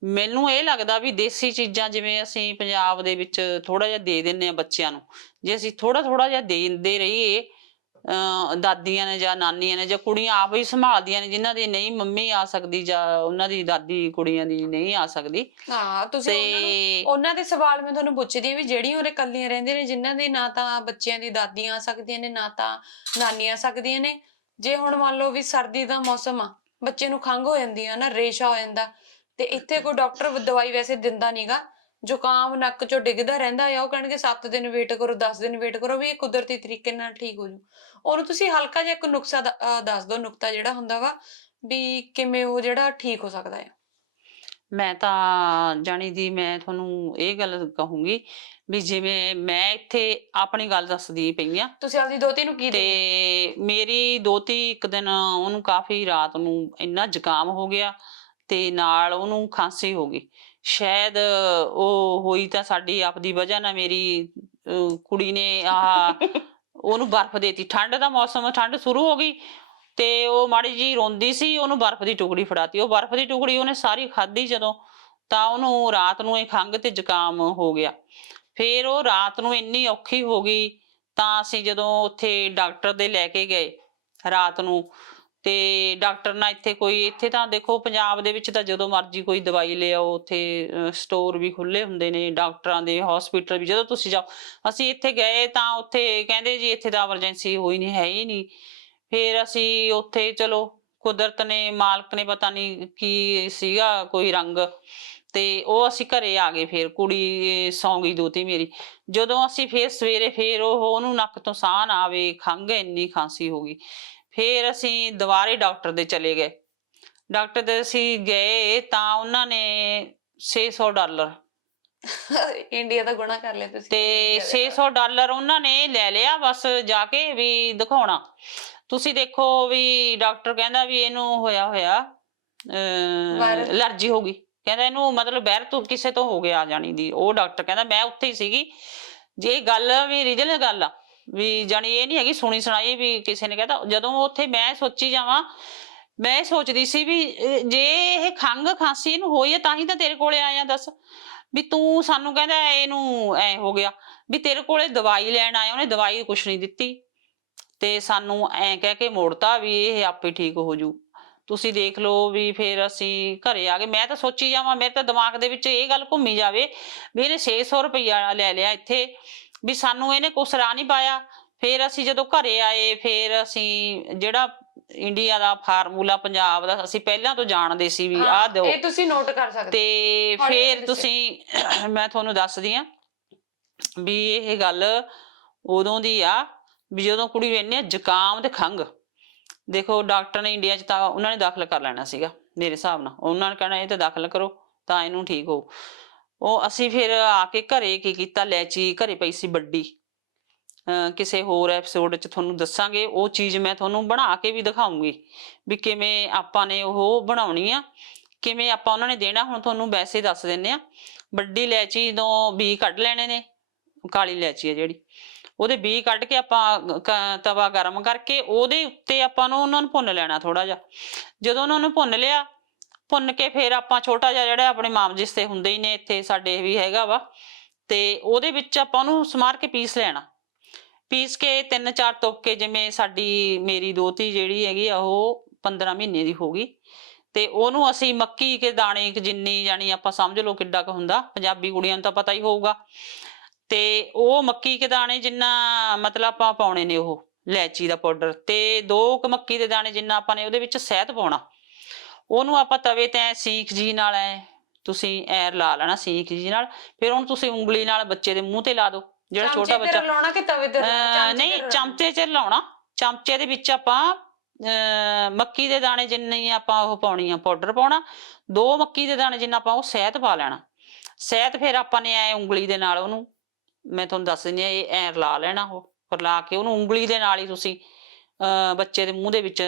ਮੈਨੂੰ ਇਹ ਲੱਗਦਾ ਵੀ ਦੇਸੀ ਚੀਜ਼ਾਂ ਜਿਵੇਂ ਅਸੀਂ ਪੰਜਾਬ ਦੇ ਵਿੱਚ ਥੋੜਾ ਜਿਹਾ ਦੇ ਦਿੰਨੇ ਆ ਬੱਚਿਆਂ ਨੂੰ। ਜੇ ਅਸੀਂ ਥੋੜਾ ਥੋੜਾ ਜਿਹਾ ਦੇਂਦੇ ਰਹੀਏ ਦਾਦੀਆਂ ਨੇ ਜਾਂ ਨਾਨੀਆਂ ਨੇ ਜਾਂ ਕੁੜੀਆਂ ਆਪ ਹੀ ਸੰਭਾਲਦੀਆਂ ਨੇ ਜਿਨ੍ਹਾਂ ਦੀ ਨਹੀਂ ਮੰਮੀ ਆ ਸਕਦੀ ਜਾਂ ਉਹਨਾਂ ਦੀ ਦਾਦੀ ਕੁੜੀਆਂ ਦੀ ਨਹੀਂ ਆ ਸਕਦੀ। ਹਾਂ ਤੁਸੀਂ ਉਹਨਾਂ ਨੂੰ ਉਹਨਾਂ ਦੇ ਸਵਾਲ ਮੈਂ ਤੁਹਾਨੂੰ ਪੁੱਛਦੀ ਹਾਂ ਵੀ ਜਿਹੜੀਆਂ ਉਰੇ ਕੱਲੀਆਂ ਰਹਿੰਦੀਆਂ ਨੇ ਜਿਨ੍ਹਾਂ ਦੇ ਨਾ ਤਾਂ ਬੱਚਿਆਂ ਦੀ ਦਾਦੀਆਂ ਆ ਸਕਦੀਆਂ ਨੇ ਨਾ ਤਾਂ ਨਾਨੀਆਂ ਆ ਸਕਦੀਆਂ ਨੇ। ਜੇ ਹੁਣ ਮੰਨ ਲਓ ਵੀ ਸਰਦੀ ਦਾ ਮੌਸਮ ਆ ਬੱਚੇ ਨੂੰ ਖੰਘ ਹੋ ਜਾਂਦੀ ਆ ਨਾ ਰੇਸ਼ਾ ਹੋ ਜਾਂਦਾ ਤੇ ਇੱਥੇ ਕੋਈ ਡਾਕਟਰ ਦਵਾਈ ਵੈਸੇ ਦਿੰਦਾ ਨਹੀਂਗਾ ਜ਼ੁਕਾਮ ਨੱਕ ਚੋਂ ਡਿੱਗਦਾ ਰਹਿੰਦਾ ਆ ਉਹ ਕਹਿਣਗੇ 7 ਦਿਨ ਵੇਟ ਕਰੋ 10 ਦਿਨ ਵੇਟ ਕਰੋ ਵੀ ਇਹ ਕੁਦਰਤੀ ਤਰੀਕੇ ਨਾਲ ਠੀਕ ਹੋ ਜੂ। ਉਹਨੂੰ ਤੁਸੀਂ ਹਲਕਾ ਜਿਹਾ ਇੱਕ ਨੁਕਸਾ ਦੱਸ ਦਿਓ ਨੁਕਤਾ ਜਿਹੜਾ ਹੁੰਦਾ ਵਾ ਵੀ ਕਿਵੇਂ ਉਹ ਜਿਹੜਾ ਠੀਕ ਹੋ ਸਕਦਾ ਹੈ ਮੈਂ ਤਾਂ ਜਾਣੀ ਦੀ ਮੈਂ ਤੁਹਾਨੂੰ ਇਹ ਗੱਲ ਕਹੂੰਗੀ ਵੀ ਜਿਵੇਂ ਮੈਂ ਇੱਥੇ ਆਪਣੀ ਗੱਲ ਦੱਸਦੀ ਪਈ ਆ। ਤੁਸੀਂ ਆਪਦੀ ਦੋਤੀ ਨੂੰ ਕੀ ਦੇ ਤੇ ਮੇਰੀ ਦੋਤੀ ਇੱਕ ਦਿਨ ਉਹਨੂੰ ਕਾਫੀ ਰਾਤ ਨੂੰ ਇੰਨਾ ਜ਼ੁਕਾਮ ਹੋ ਗਿਆ ਤੇ ਨਾਲ ਉਹਨੂੰ ਖਾਂਸੀ ਹੋ ਗਈ। ਸ਼ਾਇਦ ਉਹ ਹੋਈ ਤਾਂ ਸਾਡੀ ਆਪਦੀ ਵਜ੍ਹਾ ਨਾਲ ਮੇਰੀ ਅਹ, ਕੁੜੀ ਨੇ ਆਹ ਉਹਨੂੰ ਬਰਫ਼ ਦੇਤੀ। ਠੰਡ ਦਾ ਮੌਸਮ ਠੰਡ ਸ਼ੁਰੂ ਹੋ ਗਈ ਤੇ ਉਹ ਮਾੜੀ ਜੀ ਰੋਂਦੀ ਸੀ ਉਹਨੂੰ ਬਰਫ਼ ਦੀ ਟੁਕੜੀ ਫੜਾਤੀ। ਉਹ ਬਰਫ਼ ਦੀ ਟੁਕੜੀ ਉਹਨੇ ਸਾਰੀ ਖਾਧੀ ਜਦੋਂ ਤਾਂ ਉਹਨੂੰ ਰਾਤ ਨੂੰ ਇਹ ਖੰਘ ਤੇ ਜ਼ੁਕਾਮ ਹੋ ਗਿਆ। ਫਿਰ ਉਹ ਰਾਤ ਨੂੰ ਇੰਨੀ ਔਖੀ ਹੋ ਗਈ ਤਾਂ ਅਸੀਂ ਜਦੋਂ ਉੱਥੇ ਡਾਕਟਰ ਦੇ ਲੈ ਕੇ ਗਏ ਰਾਤ ਨੂੰ ਤੇ ਡਾਕਟਰ ਨਾਲ ਇੱਥੇ ਕੋਈ, ਇੱਥੇ ਤਾਂ ਦੇਖੋ ਪੰਜਾਬ ਦੇ ਵਿੱਚ ਤਾਂ ਜਦੋਂ ਮਰਜ਼ੀ ਕੋਈ ਦਵਾਈ ਲੈ ਆਓ, ਉੱਥੇ ਸਟੋਰ ਵੀ ਖੁੱਲੇ ਹੁੰਦੇ ਨੇ, ਡਾਕਟਰਾਂ ਦੇ ਹਸਪੀਟਲ ਵੀ, ਜਦੋਂ ਤੁਸੀਂ ਜਾਓ, ਅਸੀਂ ਇੱਥੇ ਗਏ ਤਾਂ ਉੱਥੇ ਕਹਿੰਦੇ ਜੀ ਇੱਥੇ ਤਾਂ ਐਮਰਜੈਂਸੀ ਹੋਈ ਨਹੀਂ, ਹੈ ਹੀ ਨਹੀਂ। ਫਿਰ ਅਸੀਂ ਉੱਥੇ ਚਲੋ, ਕੁਦਰਤ ਨੇ, ਮਾਲਕ ਨੇ ਪਤਾ ਨਹੀਂ ਕੀ ਸੀਗਾ, ਕੋਈ ਰੰਗ, ਤੇ ਉਹ ਅਸੀਂ ਘਰੇ ਆ ਗਏ ਫਿਰ, ਕੁੜੀ ਸੌਂ ਗਈ ਦੋਤੀ ਮੇਰੀ। ਜਦੋਂ ਅਸੀਂ ਫੇਰ ਸਵੇਰੇ ਫੇਰ ਉਹ, ਉਹਨੂੰ ਨੱਕ ਤੋਂ ਸਾਹ ਨਾ ਆਵੇ, ਖੰਘ ਇੰਨੀ ਖਾਂਸੀ ਹੋ ਗਈ। ਫੇਰ ਅਸੀਂ ਦੁਬਾਰੇ ਡਾਕਟਰ ਦੇ ਚਲੇ ਗਏ। ਡਾਕਟਰ ਦੇ ਅਸੀਂ ਗਏ ਤਾਂ ਉਹਨਾਂ ਨੇ 600 ਡਾਲਰ। ਇੰਡੀਆ ਦਾ ਗੁਣਾ ਕਰ ਲਿਆ ਤੁਸੀਂ। ਤੇ 600 ਡਾਲਰ ਉਹਨਾਂ ਨੇ ਲੈ ਲਿਆ ਬਸ ਜਾ ਕੇ ਵੀ ਦਿਖਾਉਣਾ। ਤੁਸੀਂ ਦੇਖੋ ਵੀ ਡਾਕਟਰ ਕਹਿੰਦਾ ਵੀ ਇਹਨੂੰ ਹੋਇਆ ਹੋਇਆ। ਅਲਰਜੀ ਹੋ ਗਈ। ਕਹਿੰਦਾ ਇਹਨੂੰ ਮਤਲਬ ਬਹਿਰ ਤੋਂ ਕਿਸੇ ਤੋਂ ਹੋ ਗਿਆ ਜਾਣੀ ਦੀ। ਉਹ ਡਾਕਟਰ ਕਹਿੰਦਾ ਮੈਂ ਉੱਥੇ ਹੀ ਸੀਗੀ। ਜੇ ਗੱਲ ਵੀ ਰੀਜਨਲ ਗੱਲ ਆ ਵੀ ਜਾਣੀ ਇਹ ਨਹੀਂ ਹੈਗੀ ਸੁਣੀ ਸੁਣਾਈ ਵੀ ਕਿਸੇ ਨੇ ਕਹਿੰਦਾ ਜਦੋਂ ਉੱਥੇ ਮੈਂ ਸੋਚੀ ਜਾਵਾਂ, ਮੈਂ ਇਹ ਸੋਚਦੀ ਸੀ ਵੀ ਜੇ ਇਹ ਖੰਗ ਖਾਂਸੀ ਇਹਨੂੰ ਹੋਈ ਹੈ ਤਾਂ ਹੀ ਤਾਂ ਤੇਰੇ ਕੋਲੇ ਆਇਆ ਦੱਸ। ਵੀ ਤੂੰ ਸਾਨੂੰ ਕਹਿੰਦਾ ਇਹਨੂੰ ਐ ਹੋ ਗਿਆ ਵੀ ਤੇਰੇ ਕੋਲੇ ਦਵਾਈ ਲੈਣ ਆਇਆ, ਉਹਨੇ ਦਵਾਈ ਕੁਛ ਨਹੀਂ ਦਿੱਤੀ। ਤੇ ਸਾਨੂੰ ਐ ਕਹਿ ਕੇ ਮੋੜਤਾ ਵੀ ਇਹ ਆਪੇ ਠੀਕ ਹੋ ਜੂ। ਤੁਸੀਂ ਦੇਖ ਲਓ ਵੀ ਫਿਰ ਅਸੀਂ ਘਰੇ ਆ ਗਏ। ਮੈਂ ਤਾਂ ਸੋਚੀ ਜਾਵਾਂ, ਮੇਰੇ ਤਾਂ ਦਿਮਾਗ ਦੇ ਵਿੱਚ ਇਹ ਗੱਲ ਘੁੰਮੀ ਜਾਵੇ ਵੀ ਇਹਨੇ 600 ਰੁਪਇਆ ਲੈ ਲਿਆ ਇੱਥੇ। ਵੀ ਸਾਨੂੰ ਇਹਨੇ ਕੁਛ ਰਾਹ ਨਹੀਂ ਪਾਇਆ। ਫਿਰ ਅਸੀਂ ਜਦੋਂ ਘਰੇ ਆਏ ਫਿਰ ਅਸੀਂ ਜਿਹੜਾ ਇੰਡੀਆ ਦਾ ਫਾਰਮੂਲਾ ਪੰਜਾਬ ਦਾ ਅਸੀਂ ਪਹਿਲਾਂ ਤੋਂ ਜਾਣਦੇ ਸੀ ਵੀ ਆਹ ਦਿਓ। ਇਹ ਤੁਸੀਂ ਨੋਟ ਕਰ ਸਕਦੇ ਤੇ ਫਿਰ ਤੁਸੀਂ ਮੈਂ ਤੁਹਾਨੂੰ ਦੱਸਦੀ ਆ ਵੀ ਇਹ ਗੱਲ ਉਦੋਂ ਦੀ ਆ ਵੀ ਜਦੋਂ ਕੁੜੀ ਨੂੰ ਇੰਨੇ ਜ਼ੁਕਾਮ ਤੇ ਖੰਗ। ਦੇਖੋ ਡਾਕਟਰ ਨੇ ਇੰਡੀਆ 'ਚ ਤਾਂ ਉਹਨਾਂ ਨੇ ਦਾਖਲ ਕਰ ਲੈਣਾ ਸੀਗਾ ਮੇਰੇ ਹਿਸਾਬ ਨਾਲ। ਉਹਨਾਂ ਨੇ ਕਹਿਣਾ ਇਹ ਤਾਂ ਦਾਖਲ ਕਰੋ ਤਾਂ ਇਹਨੂੰ ਠੀਕ ਹੋ ਉਹ ਅਸੀਂ ਫਿਰ ਆ ਕੇ ਘਰੇ ਕੀ ਕੀਤਾ, ਲੈਚੀ ਘਰੇ ਪਈ ਸੀ ਵੱਡੀ। ਅਹ ਕਿਸੇ ਹੋਰ ਐਪੀਸੋਡ 'ਚ ਤੁਹਾਨੂੰ ਦੱਸਾਂਗੇ, ਉਹ ਚੀਜ਼ ਮੈਂ ਤੁਹਾਨੂੰ ਬਣਾ ਕੇ ਵੀ ਦਿਖਾਉਂਗੀ, ਵੀ ਕਿਵੇਂ ਆਪਾਂ ਨੇ ਉਹ ਬਣਾਉਣੀ ਆ, ਕਿਵੇਂ ਆਪਾਂ ਉਹਨਾਂ ਨੇ ਦੇਣਾ, ਹੁਣ ਤੁਹਾਨੂੰ ਵੈਸੇ ਦੱਸ ਦਿੰਨੇ ਆ। ਵੱਡੀ ਲੈਚੀ ਤੋਂ ਬੀ ਕੱਢ ਲੈਣੇ ਨੇ, ਕਾਲੀ ਲੈਚੀ ਆ ਜਿਹੜੀ। ਉਹਦੇ ਬੀ ਕੱਢ ਕੇ ਆਪਾਂ ਤਵਾ ਗਰਮ ਕਰਕੇ ਉਹਦੇ ਉੱਤੇ ਆਪਾਂ ਨੂੰ ਉਹਨਾਂ ਨੂੰ ਭੁੰਨ ਲੈਣਾ ਥੋੜਾ ਜਿਹਾ। ਜਦੋਂ ਉਹਨਾਂ ਨੂੰ ਭੁੰਨ ਲਿਆ ਭੁੰਨ ਕੇ ਫਿਰ ਆਪਾਂ ਛੋਟਾ ਜਿਹਾ ਜਿਹੜਾ ਆਪਣੇ ਮਾਮਜਿਸ ਤੇ ਹੁੰਦੇ ਹੀ ਨੇ ਇੱਥੇ ਸਾਡੇ ਵੀ ਹੈਗਾ ਵਾ। ਤੇ ਉਹਦੇ ਵਿੱਚ ਆਪਾਂ ਉਹਨੂੰ ਸਮਾਰ ਕੇ ਪੀਸ ਲੈਣਾ। ਪੀਸ ਕੇ ਤਿੰਨ ਚਾਰ ਤੁਪਕੇ ਜਿਵੇਂ ਸਾਡੀ ਮੇਰੀ ਦੋਤੀ ਜਿਹੜੀ ਹੈਗੀ ਆ ਉਹ 15 ਮਹੀਨੇ ਦੀ ਹੋ ਗਈ। ਤੇ ਉਹਨੂੰ ਅਸੀਂ ਮੱਕੀ ਕੇ ਦਾਣੇ ਜਿੰਨੀ ਜਾਨੀ ਆਪਾਂ ਸਮਝ ਲਓ ਕਿੱਡਾ ਕੁ ਹੁੰਦਾ, ਪੰਜਾਬੀ ਕੁੜੀਆਂ ਨੂੰ ਤਾਂ ਪਤਾ ਹੀ ਹੋਊਗਾ। ਤੇ ਉਹ ਮੱਕੀ ਕੇ ਦਾਣੇ ਜਿੰਨਾ ਮਤਲਬ ਆਪਾਂ ਪਾਉਣੇ ਨੇ ਉਹ, ਇਲਾਇਚੀ ਦਾ ਪਾਊਡਰ। ਤੇ ਦੋ ਕੁ ਮੱਕੀ ਦੇ ਦਾਣੇ ਜਿੰਨਾ ਆਪਾਂ ਨੇ ਉਹਦੇ ਵਿੱਚ ਸ਼ਹਿਦ ਪਾਉਣਾ। ਉਹਨੂੰ ਆਪਾਂ ਤਵੇ ਤੇ ਐਂ ਸੀਖ ਜੀ ਨਾਲ ਐ ਤੁਸੀਂ ਐਰ ਲਾ ਲੈਣਾ ਸੀਖ ਜੀ ਨਾਲ ਫਿਰ ਉਹਨੂੰ ਤੁਸੀਂ ਉਂਗਲੀ ਨਾਲ ਬੱਚੇ ਦੇ ਮੂੰਹ ਤੇ ਲਾ ਦਿਓ ਜਿਹੜਾ ਛੋਟਾ ਚਮਚੇ ਤੇ ਬੱਚਾ। ਰਲਾਉਣਾ ਕਿ ਤਵੇ ਤੇ ਨਹੀਂ। ਚਮਚੇ 'ਚ ਲਾਉਣਾ ਚਮਚੇ ਦੇ ਵਿੱਚ ਆਪਾਂ ਮੱਕੀ ਦੇ ਦਾਣੇ ਜਿੰਨੀ ਆਪਾਂ ਉਹ ਪਾਉਣੀ ਆ ਪਾਊਡਰ ਪਾਉਣਾ। ਦੋ ਮੱਕੀ ਦੇ ਦਾਣੇ ਜਿੰਨਾ ਆਪਾਂ ਉਹ ਸਹਿਤ ਪਾ ਲੈਣਾ। ਸਹਿਤ ਫਿਰ ਆਪਾਂ ਨੇ ਐ ਉਂਗਲੀ ਦੇ ਨਾਲ ਉਹਨੂੰ ਮੈਂ ਤੁਹਾਨੂੰ ਦੱਸ ਦਿੰਦੀ ਆ ਇਹ ਐ ਰਲਾ ਲੈਣਾ ਉਹ ਰਲਾ ਕੇ ਉਹਨੂੰ ਉਂਗਲੀ ਦੇ ਨਾਲ ਹੀ ਤੁਸੀਂ ਬੱਚੇ ਦੇ ਮੂੰਹ ਦੇ ਵਿੱਚ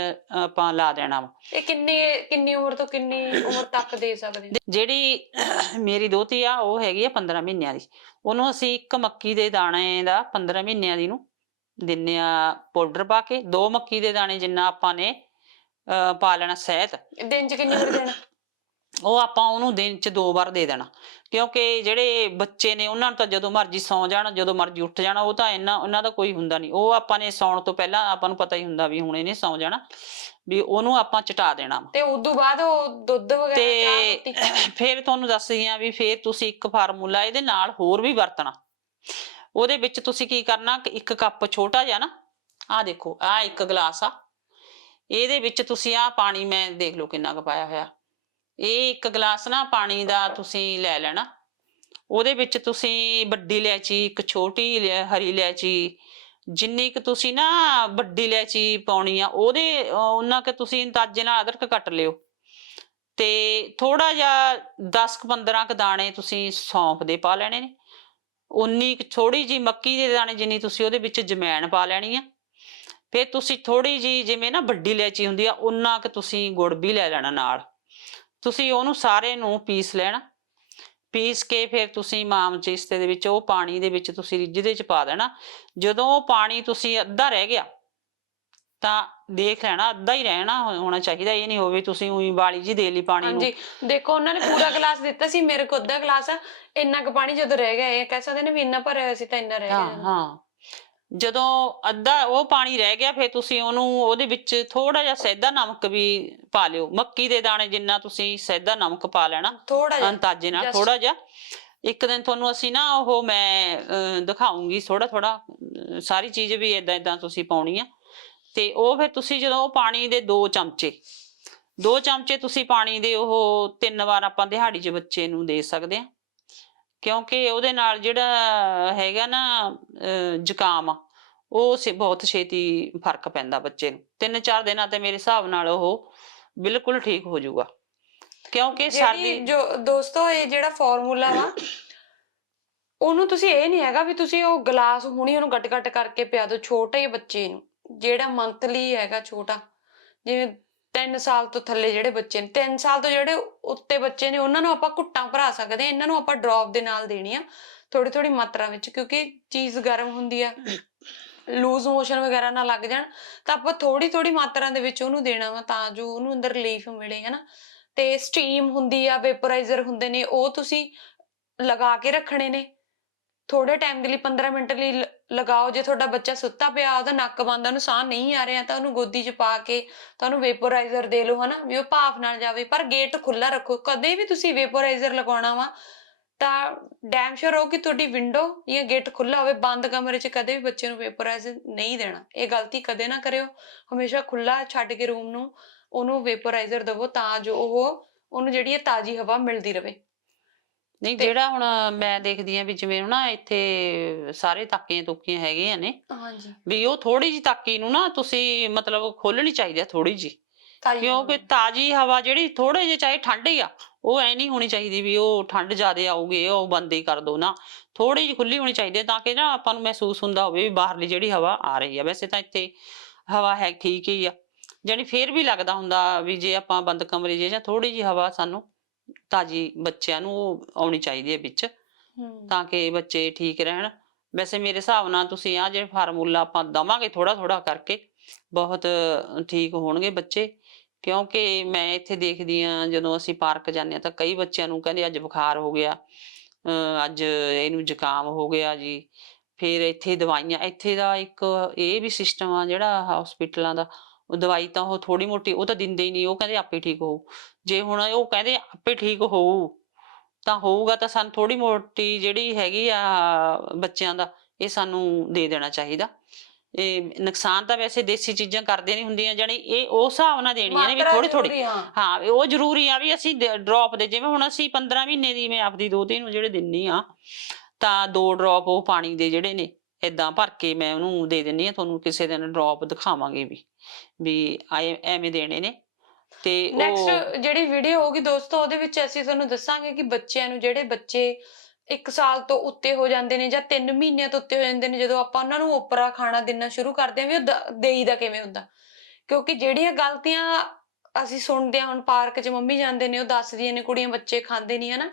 ਆਪਾਂ ਲਾ ਦੇਣਾ ਵਾ। ਇਹ ਕਿੰਨੀ ਕਿੰਨੀ ਉਮਰ ਤੋਂ ਕਿੰਨੀ ਉਮਰ ਤੱਕ ਦੇ ਸਕਦੇ ਜਿਹੜੀ ਮੇਰੀ ਦੋਤੀ ਆ ਉਹ ਹੈਗੀ ਆ 15 ਮਹੀਨਿਆਂ ਦੀ। ਉਹਨੂੰ ਅਸੀਂ ਇੱਕ ਮੱਕੀ ਦੇ ਦਾਣੇ ਦਾ 15 ਮਹੀਨਿਆਂ ਦੀ ਨੂੰ ਦਿੰਨੇ ਆ ਪਾਊਡਰ ਪਾ ਕੇ। ਦੋ ਮੱਕੀ ਦੇ ਦਾਣੇ ਜਿੰਨਾ ਆਪਾਂ ਨੇ ਪਾ ਲੈਣਾ ਸਹਿਤ। ਦਿਨ ਚ ਕਿੰਨੀ ਵਾਰ ਦੇਣਾ? ਉਹ ਆਪਾਂ ਉਹਨੂੰ ਦਿਨ ਚ ਦੋ ਵਾਰ ਦੇ ਦੇਣਾ। ਕਿਉਂਕਿ ਜਿਹੜੇ ਬੱਚੇ ਨੇ ਉਹਨਾਂ ਨੂੰ ਤਾਂ ਜਦੋਂ ਮਰਜ਼ੀ ਸੌਂ ਜਾਣ ਜਦੋਂ ਮਰਜ਼ੀ ਉੱਠ ਜਾਣਾ ਉਹ ਤਾਂ ਇੰਨਾ ਉਹਨਾਂ ਦਾ ਕੋਈ ਹੁੰਦਾ ਨਹੀਂ। ਉਹ ਆਪਾਂ ਨੇ ਸੌਣ ਤੋਂ ਪਹਿਲਾਂ ਆਪਾਂ ਨੂੰ ਪਤਾ ਹੀ ਹੁੰਦਾ ਵੀ ਹੁਣ ਇਹਨੇ ਸੌਂ ਜਾਣਾ ਵੀ ਉਹਨੂੰ ਆਪਾਂ ਚਟਾ ਦੇਣਾ। ਤੇ ਉਦੋਂ ਬਾਅਦ ਉਹ ਦੁੱਧ ਵਗੈਰਾ ਤੇ [coughs] ਫਿਰ ਤੁਹਾਨੂੰ ਦੱਸਦੀ ਆ ਵੀ ਫਿਰ ਤੁਸੀਂ ਇੱਕ ਫਾਰਮੂਲਾ ਇਹਦੇ ਨਾਲ ਹੋਰ ਵੀ ਵਰਤਣਾ। ਉਹਦੇ ਵਿੱਚ ਤੁਸੀਂ ਕੀ ਕਰਨਾ ਇੱਕ ਕੱਪ ਛੋਟਾ ਜਿਹਾ ਨਾ ਆਹ ਦੇਖੋ ਆਹ ਇੱਕ ਗਲਾਸ ਆ। ਇਹਦੇ ਵਿੱਚ ਤੁਸੀਂ ਆਹ ਪਾਣੀ ਮੈਂ ਦੇਖ ਲਓ ਕਿੰਨਾ ਕੁ ਪਾਇਆ ਹੋਇਆ। ਇਹ ਇੱਕ ਗਲਾਸ ਨਾ ਪਾਣੀ ਦਾ ਤੁਸੀਂ ਲੈ ਲੈਣਾ। ਉਹਦੇ ਵਿੱਚ ਤੁਸੀਂ ਵੱਡੀ ਇਲਾਇਚੀ ਇੱਕ ਛੋਟੀ ਇਲਾ- ਹਰੀ ਇਲਾਇਚੀ ਜਿੰਨੀ ਕਿ ਤੁਸੀਂ ਨਾ ਵੱਡੀ ਇਲਾਇਚੀ ਪਾਉਣੀ ਆ ਉਹਦੇ ਅਹ, ਉਹਨਾਂ ਕਿ ਤੁਸੀਂ ਅੰਦਾਜ਼ੇ ਨਾਲ ਅਦਰਕ ਕੱਟ ਲਿਓ। ਤੇ ਥੋੜਾ ਜਿਹਾ 10 ਕੁ 15 ਕ ਦਾਣੇ ਤੁਸੀਂ ਸੌਂਫ ਦੇ ਪਾ ਲੈਣੇ ਨੇ। ਉਨੀ ਥੋੜੀ ਜੀ ਮੱਕੀ ਦੇ ਦਾਣੇ ਜਿੰਨੀ ਤੁਸੀਂ ਉਹਦੇ ਵਿੱਚ ਜਮੈਣ ਪਾ ਲੈਣੀ ਆ। ਫਿਰ ਤੁਸੀਂ ਥੋੜੀ ਜੀ ਜਿਵੇਂ ਨਾ ਵੱਡੀ ਇਲਾਇਚੀ ਹੁੰਦੀ ਆ ਉਨਾ ਕਿ ਤੁਸੀਂ ਗੁੜ ਵੀ ਲੈ ਲੈਣਾ ਨਾਲ। ਤੁਸੀਂ ਉਹਨੂੰ ਸਾਰੇ ਨੂੰ ਪੀਸ ਲੈਣਾ। ਪੀਸ ਕੇ ਫਿਰ ਤੁਸੀਂ ਮਾਮ ਚੀਸਤੇ ਦੇ ਵਿੱਚ ਉਹ ਪਾਣੀ ਦੇ ਵਿੱਚ ਤੁਸੀਂ ਰਿੱਝਦੇ ਚ ਪਾ ਦੇਣਾ। ਜਦੋਂ ਉਹ ਪਾਣੀ ਤੁਸੀਂ ਅੱਧਾ ਰਹਿ ਗਿਆ ਤਾਂ ਦੇਖ ਲੈਣਾ ਅੱਧਾ ਹੀ ਰਹਿਣਾ ਹੋਣਾ ਚਾਹੀਦਾ ਇਹ ਨਹੀਂ ਹੋਵੇ ਤੁਸੀਂ ਉਹੀ ਵਾਲੀ ਜੀ ਦੇ ਲਈ ਪਾਣੀ ਨੂੰ। ਹਾਂਜੀ ਦੇਖੋ ਉਹਨਾਂ ਨੇ ਪੂਰਾ ਗਲਾਸ ਦਿੱਤਾ ਸੀ ਮੇਰੇ ਕੋਲ ਅੱਧਾ ਗਲਾਸ ਆ ਇੰਨਾ ਕੁ ਪਾਣੀ ਜਦੋਂ ਰਹਿ ਗਿਆ ਇਹ ਕਹਿ ਸਕਦੇ ਨੇ ਵੀ ਇੰਨਾ ਭਰਿਆ ਹੋਇਆ ਸੀ ਤਾਂ ਇੰਨਾ ਰਹਿ ਹਾਂ ਗਿਆ ਹਾਂ। ਜਦੋਂ ਅੱਧਾ ਉਹ ਪਾਣੀ ਰਹਿ ਗਿਆ ਫਿਰ ਤੁਸੀਂ ਉਹਨੂੰ ਉਹਦੇ ਵਿੱਚ ਥੋੜਾ ਜਿਹਾ ਸੈਦਾ ਨਮਕ ਵੀ ਪਾ ਲਿਓ। ਮੱਕੀ ਦੇ ਦਾਣੇ ਜਿੰਨਾ ਤੁਸੀਂ ਸੈਦਾ ਨਮਕ ਪਾ ਲੈਣਾ ਥੋੜਾ ਜਿਹਾ ਅੰਤਾਜੇ ਨਾਲ ਥੋੜਾ ਜਿਹਾ। ਇੱਕ ਦਿਨ ਤੁਹਾਨੂੰ ਅਸੀਂ ਨਾ ਉਹ ਮੈਂ ਦਿਖਾਉਂਗੀ ਥੋੜਾ ਥੋੜਾ ਸਾਰੀ ਚੀਜ਼ ਵੀ ਇਦਾਂ ਇਦਾਂ ਤੁਸੀਂ ਪਾਉਣੀ ਆ। ਤੇ ਉਹ ਫਿਰ ਤੁਸੀਂ ਜਦੋਂ ਉਹ ਪਾਣੀ ਦੇ ਦੋ ਚਮਚੇ ਦੋ ਚਮਚੇ ਤੁਸੀਂ ਪਾਣੀ ਦੇ ਉਹ ਤਿੰਨ ਵਾਰ ਆਪਾਂ ਦਿਹਾੜੀ 'ਚ ਬੱਚੇ ਨੂੰ ਦੇ ਸਕਦੇ ਆ। ਕਿਉਂਕਿ ਉਹਦੇ ਨਾਲ ਜਿਹੜਾ ਹੈਗਾ ਨਾ ਜ਼ੁਕਾਮ ਆ, ਉਹ ਸੇ ਬਹੁਤ ਛੇਤੀ ਫ਼ਰਕ ਪੈਂਦਾ ਬੱਚੇ ਨੂੰ। ਤਿੰਨ ਚਾਰ ਦਿਨਾਂ ਤੇ ਮੇਰੇ ਹਿਸਾਬ ਨਾਲ ਉਹ ਬਿਲਕੁਲ ਠੀਕ ਹੋ ਜਾਊਗਾ। ਕਿਉਂਕਿ ਸਰਦੀ ਜੋ ਦੋਸਤੋ ਇਹ ਜਿਹੜਾ ਫਾਰਮੂਲਾ ਵਾ ਉਹਨੂੰ ਤੁਸੀਂ ਇਹ ਨਹੀਂ ਹੈਗਾ ਵੀ ਤੁਸੀਂ ਉਹ ਗਲਾਸ ਹੁਣੀ ਉਹਨੂੰ ਕੱਟ ਕੱਟ ਕਰਕੇ ਪਿਆ ਦਿਓ ਛੋਟੇ ਬੱਚੇ ਨੂੰ। ਜਿਹੜਾ ਮੰਥਲੀ ਹੈਗਾ ਛੋਟਾ ਜਿਵੇਂ 3 ਸਾਲ ਤੋਂ ਥੱਲੇ ਜਿਹੜੇ ਬੱਚੇ ਨੇ 3 ਸਾਲ ਤੋਂ ਜਿਹੜੇ ਉੱਤੇ ਬੱਚੇ ਨੇ ਉਹਨਾਂ ਨੂੰ ਆਪਾਂ ਘੁੱਟਾਂ ਭਰਾ ਸਕਦੇ ਹਾਂ ਇਹਨਾਂ ਨੂੰ ਆਪਾਂ ਡ੍ਰੌਪ ਦੇ ਨਾਲ ਦੇਣੀ ਆ ਥੋੜੀ ਥੋੜੀ ਮਾਤਰਾ ਵਿੱਚ ਕਿਉਂਕਿ ਚੀਜ਼ ਗਰਮ ਹੁੰਦੀ ਆ। ਲੂਜ਼ ਮੋਸ਼ਨ ਵਗੈਰਾ ਨਾ ਲੱਗ ਜਾਣ, ਤਾਂ ਆਪਾਂ ਥੋੜੀ ਥੋੜੀ ਮਾਤਰਾ ਦੇ ਵਿੱਚ ਉਹਨੂੰ ਦੇਣਾ ਵਾ ਤਾਂ ਜੋ ਉਹਨੂੰ ਅੰਦਰ ਰਿਲੀਫ ਮਿਲੇ, ਹਨਾ। ਤੇ ਸਟੀਮ ਹੁੰਦੀ ਆ ਵੈਪੋਰਾਈਜ਼ਰ ਹੁੰਦੇ ਨੇ, ਉਹ ਤੁਸੀਂ ਲਗਾ ਕੇ ਰੱਖਣੇ ਨੇ। ਥੋੜੇ ਟਾਈਮ ਦੇ ਲਈ 15 ਮਿੰਟ ਲਈ ਲਗਾਓ, ਜੇ ਤੁਹਾਡਾ ਬੱਚਾ ਸੁੱਤਾ ਪਿਆ, ਉਹਦਾ ਨੱਕ ਬੰਦ ਉਹਨੂੰ ਸਾਹ ਨਹੀਂ ਆ ਰਿਹਾ, ਤਾਂ ਉਹਨੂੰ ਗੋਦੀ 'ਚ ਪਾ ਕੇ ਤਾਂ ਉਹਨੂੰ ਵੈਪੋਰਾਈਜ਼ਰ ਦੇ ਲਓ, ਹਨਾ। ਵੀ ਉਹ ਭਾਫ ਨਾਲ ਜਾਵੇ, ਪਰ ਗੇਟ ਖੁੱਲਾ ਰੱਖੋ। ਕਦੇ ਵੀ ਤੁਸੀਂ ਵੇਪੋਰਾਈਜ਼ਰ ਲਗਾਉਣਾ ਵਾ ਤਾਂ ਡੈਮ ਸ਼ੋਰ ਹੋ ਕਿ ਤੁਹਾਡੀ ਵਿੰਡੋ ਜਾਂ ਗੇਟ ਖੁੱਲਾ ਹੋਵੇ ਬੰਦ ਕਮਰੇ 'ਚ ਕਦੇ ਵੀ ਬੱਚੇ ਨੂੰ ਵੇਪਰਾਈਜ਼ ਨਹੀਂ ਦੇਣਾ। ਇਹ ਗਲਤੀ ਕਦੇ ਨਾ ਕਰਿਓ। ਹਮੇਸ਼ਾ ਖੁੱਲਾ ਛੱਡ ਕੇ ਰੂਮ ਨੂੰ ਉਹਨੂੰ ਵੇਪਰਾਈਜ਼ਰ ਦੇਵੋ ਤਾਂ ਜੋ ਉਹ ਉਹਨੂੰ ਜਿਹੜੀ ਹੈ ਤਾਜ਼ੀ ਹਵਾ ਮਿਲਦੀ ਰਵੇ। ਨਹੀਂ ਜਿਹੜਾ ਹੁਣ ਮੈਂ ਦੇਖਦੀ ਆ ਵੀ ਜਿਵੇਂ ਨਾ ਇੱਥੇ ਸਾਰੇ ਤਾਕੀਆਂ ਤੁਕੀਆਂ ਹੈਗੀਆਂ ਨੇ ਹਾਂਜੀ। ਵੀ ਉਹ ਥੋੜੀ ਜੀ ਤਾਕੀ ਨੂੰ ਨਾ ਤੁਸੀਂ ਮਤਲਬ ਖੋਲਣੀ ਚਾਹੀਦੀ ਆ ਥੋੜੀ ਜੀ ਕਿਉਂਕਿ ਤਾਜੀ ਹਵਾ ਜਿਹੜੀ ਥੋੜੇ ਜਿਹੇ ਚਾਹੇ ਠੰਡ ਆ ਉਹ ਐ ਨਹੀਂ ਹੋਣੀ ਚਾਹੀਦੀ ਵੀ ਉਹ ਠੰਡ ਜ਼ਿਆਦੇ ਆਊਗੀ ਉਹ ਬੰਦ ਹੀ ਕਰ ਦੋ ਨਾ। ਥੋੜੀ ਜਿਹੀ ਖੁੱਲੀ ਹੋਣੀ ਚਾਹੀਦੀ ਹੈ ਤਾਂ ਕਿ ਨਾ ਆਪਾਂ ਨੂੰ ਮਹਿਸੂਸ ਹੁੰਦਾ ਹੋਵੇ ਵੀ ਬਾਹਰਲੀ ਜਿਹੜੀ ਹਵਾ ਆ ਰਹੀ ਆ। ਵੈਸੇ ਤਾਂ ਇੱਥੇ ਹਵਾ ਹੈ ਠੀਕ ਹੀ ਆ। ਜਾਣੀ ਫੇਰ ਵੀ ਲੱਗਦਾ ਹੁੰਦਾ ਵੀ ਜੇ ਆਪਾਂ ਬੰਦ ਕਮਰੇ 'ਚ ਜਾਂ ਥੋੜੀ ਜਿਹੀ ਹਵਾ ਸਾਨੂੰ ਤਾਜੀ ਬੱਚਿਆਂ ਨੂੰ ਉਹ ਆਉਣੀ ਚਾਹੀਦੀ ਹੈ ਵਿੱਚ ਤਾਂ ਕਿ ਬੱਚੇ ਠੀਕ ਰਹਿਣ। ਵੈਸੇ ਮੇਰੇ ਹਿਸਾਬ ਨਾਲ ਤੁਸੀਂ ਆ ਜਿਹੜੇ ਫਾਰਮੂਲਾ ਆਪਾਂ ਦਵਾਂਗੇ ਥੋੜਾ ਥੋੜਾ ਕਰਕੇ ਬਹੁਤ ਠੀਕ ਹੋਣਗੇ ਬੱਚੇ। ਕਿਉਂਕਿ ਮੈਂ ਇੱਥੇ ਦੇਖਦੀ ਆ ਜਦੋਂ ਅਸੀਂ ਪਾਰਕ ਜਾਂਦੇ ਆ ਤਾਂ ਕਈ ਬੱਚਿਆਂ ਨੂੰ ਕਹਿੰਦੇ ਅੱਜ ਬੁਖਾਰ ਹੋ ਗਿਆ, ਅਹ ਅੱਜ ਇਹਨੂੰ ਜ਼ੁਕਾਮ ਹੋ ਗਿਆ ਜੀ। ਫਿਰ ਇੱਥੇ ਦਵਾਈਆਂ, ਇੱਥੇ ਦਾ ਇੱਕ ਇਹ ਵੀ ਸਿਸਟਮ ਆ ਜਿਹੜਾ ਹਸਪੀਟਲਾਂ ਦਾ, ਉਹ ਦਵਾਈ ਤਾਂ ਉਹ ਥੋੜੀ ਮੋਟੀ, ਉਹ ਤਾਂ ਦਿੰਦੇ ਹੀ ਨਹੀਂ, ਉਹ ਕਹਿੰਦੇ ਆਪੇ ਠੀਕ ਹੋਊ। ਜੇ ਹੁਣ ਉਹ ਕਹਿੰਦੇ ਆਪੇ ਠੀਕ ਹੋਊ, ਤਾਂ ਹੋਊਗਾ ਤਾਂ ਸਾਨੂੰ ਥੋੜੀ ਮੋਟੀ ਜਿਹੜੀ ਹੈਗੀ ਆ ਬੱਚਿਆਂ ਦਾ, ਇਹ ਸਾਨੂੰ ਦੇ ਦੇਣਾ ਚਾਹੀਦਾ। ਇਹ ਨੁਕਸਾਨ ਤਾਂ ਵੈਸੇ ਦੇਸੀ ਚੀਜ਼ਾਂ ਕਰਦੇ ਨਹੀਂ ਹੁੰਦੀਆਂ ਜਾਣੀ ਇਹ ਉਸ ਹਿਸਾਬ ਨਾਲ ਦੇਣੀਆਂ ਨੇ ਵੀ ਥੋੜੀ ਥੋੜੀ ਹਾਂ। ਉਹ ਜ਼ਰੂਰੀ ਆ ਵੀ ਅਸੀਂ ਡ੍ਰੌਪ ਦੇ ਜਿਵੇਂ ਹੁਣ ਅਸੀਂ 15 ਮਹੀਨੇ ਦੀ ਮੈਂ ਆਪਦੀ ਦੋਤੀ ਨੂੰ ਜਿਹੜੇ ਦਿੰਨੀ ਆ ਤਾਂ ਦੋ ਡ੍ਰੌਪ ਉਹ ਪਾਣੀ ਦੇ ਜਿਹੜੇ ਨੇ ਇਦਾਂ ਭਰ ਕੇ ਮੈਂ ਉਹਨੂੰ ਦੇ ਦਿੰਨੀ ਆ ਤੁਹਾਨੂੰ ਕਿਸੇ ਦਿਨ ਡ੍ਰੌਪ ਦਿਖਾਵਾਂਗੇ ਵੀ ਵੀ ਐਵੇਂ ਦੇਣੇ ਨੇ। ਤੇ ਉਹ ਨੈਕਸਟ ਜਿਹੜੀ ਵੀਡੀਓ ਹੋਊਗੀ ਦੋਸਤੋ ਉਹਦੇ ਵਿੱਚ ਅਸੀਂ ਤੁਹਾਨੂੰ ਦੱਸਾਂਗੇ ਕਿ ਬੱਚਿਆਂ ਨੂੰ ਜਿਹੜੇ ਬੱਚੇ 1 ਸਾਲ ਤੋਂ ਉੱਤੇ ਹੋ ਜਾਂਦੇ ਨੇ ਜਾਂ 3 ਮਹੀਨਿਆਂ ਤੋਂ ਉੱਤੇ ਹੋ ਜਾਂਦੇ ਨੇ, ਜਦੋਂ ਆਪਾਂ ਉਹਨਾਂ ਨੂੰ ਉਪਰਾ ਖਾਣਾ ਦੇਣਾ ਸ਼ੁਰੂ ਕਰਦੇ ਹਾਂ ਵੀ ਉਹ ਦੇਈਦਾ ਕਿਵੇਂ ਹੁੰਦਾ। ਕਿਉਂਕਿ ਜਿਹੜੀਆਂ ਗਲਤੀਆਂ ਅਸੀਂ ਸੁਣਦੇ ਹਾਂ, ਹੁਣ ਪਾਰਕ 'ਚ ਮੰਮੀ ਜਾਂਦੇ ਨੇ, ਉਹ ਦੱਸਦੀਆਂ ਨੇ ਕੁੜੀਆਂ ਬੱਚੇ ਖਾਂਦੇ ਨਹੀਂ, ਹਨਾ।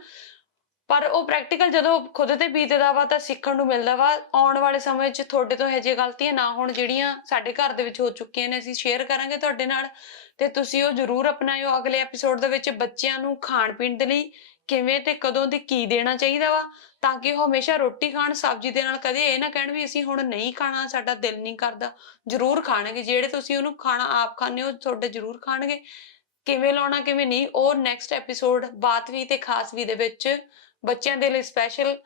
ਪਰ ਉਹ ਪ੍ਰੈਕਟੀਕਲ ਜਦੋਂ ਖੁਦ ਤੇ ਬੀਤਦਾ ਵਾ ਤਾਂ ਸਿੱਖਣ ਨੂੰ ਮਿਲਦਾ ਵਾ। ਆਉਣ ਵਾਲੇ ਸਮੇਂ 'ਚ ਤੁਹਾਡੇ ਤੋਂ ਇਹ ਜਿਹੀਆਂ ਗਲਤੀਆਂ ਨਾ ਹੋਣ ਜਿਹੜੀਆਂ ਸਾਡੇ ਘਰ ਦੇ ਵਿੱਚ ਹੋ ਚੁੱਕੀਆਂ ਨੇ, ਅਸੀਂ ਸ਼ੇਅਰ ਕਰਾਂਗੇ ਤੁਹਾਡੇ ਨਾਲ। ਤੇ ਤੁਸੀਂ ਉਹ ਜ਼ਰੂਰ ਅਪਣਾਇਓ ਅਗਲੇ ਐਪੀਸੋਡ ਦੇ ਵਿੱਚ ਬੱਚਿਆਂ ਨੂੰ ਖਾਣ ਪੀਣ ਦੇ ਲਈ। ਕਿਵੇਂ ਤੇ ਕਦੋਂ ਤੇ ਕੀ ਦੇਣਾ ਚਾਹੀਦਾ ਵਾ? ਤਾਂ ਕਿ ਉਹ ਹਮੇਸ਼ਾ ਰੋਟੀ ਖਾਣ, ਸਬਜ਼ੀ ਦੇ ਨਾਲ ਕਦੇ ਇਹ ਨਾ ਕਹਿਣ ਵੀ ਅਸੀਂ ਹੁਣ ਨਹੀਂ ਖਾਣਾ, ਸਾਡਾ ਦਿਲ ਨਹੀਂ ਕਰਦਾ। ਜ਼ਰੂਰ ਖਾਣਗੇ, ਜਿਹੜੇ ਤੁਸੀਂ ਉਹਨੂੰ ਖਾਣਾ ਆਪ ਖਾਣੇ ਹੋ ਤੁਹਾਡੇ ਜ਼ਰੂਰ ਖਾਣਗੇ। ਕਿਵੇਂ ਲਾਉਣਾ, ਕਿਵੇਂ ਨਹੀਂ, ਉਹ ਨੈਕਸਟ ਐਪੀਸੋਡ ਬਾਤ ਤੇ ਖਾਸ ਦੇ ਵਿੱਚ ਬੱਚਿਆਂ ਦੇ ਲਈ ਸਪੈਸ਼ਲ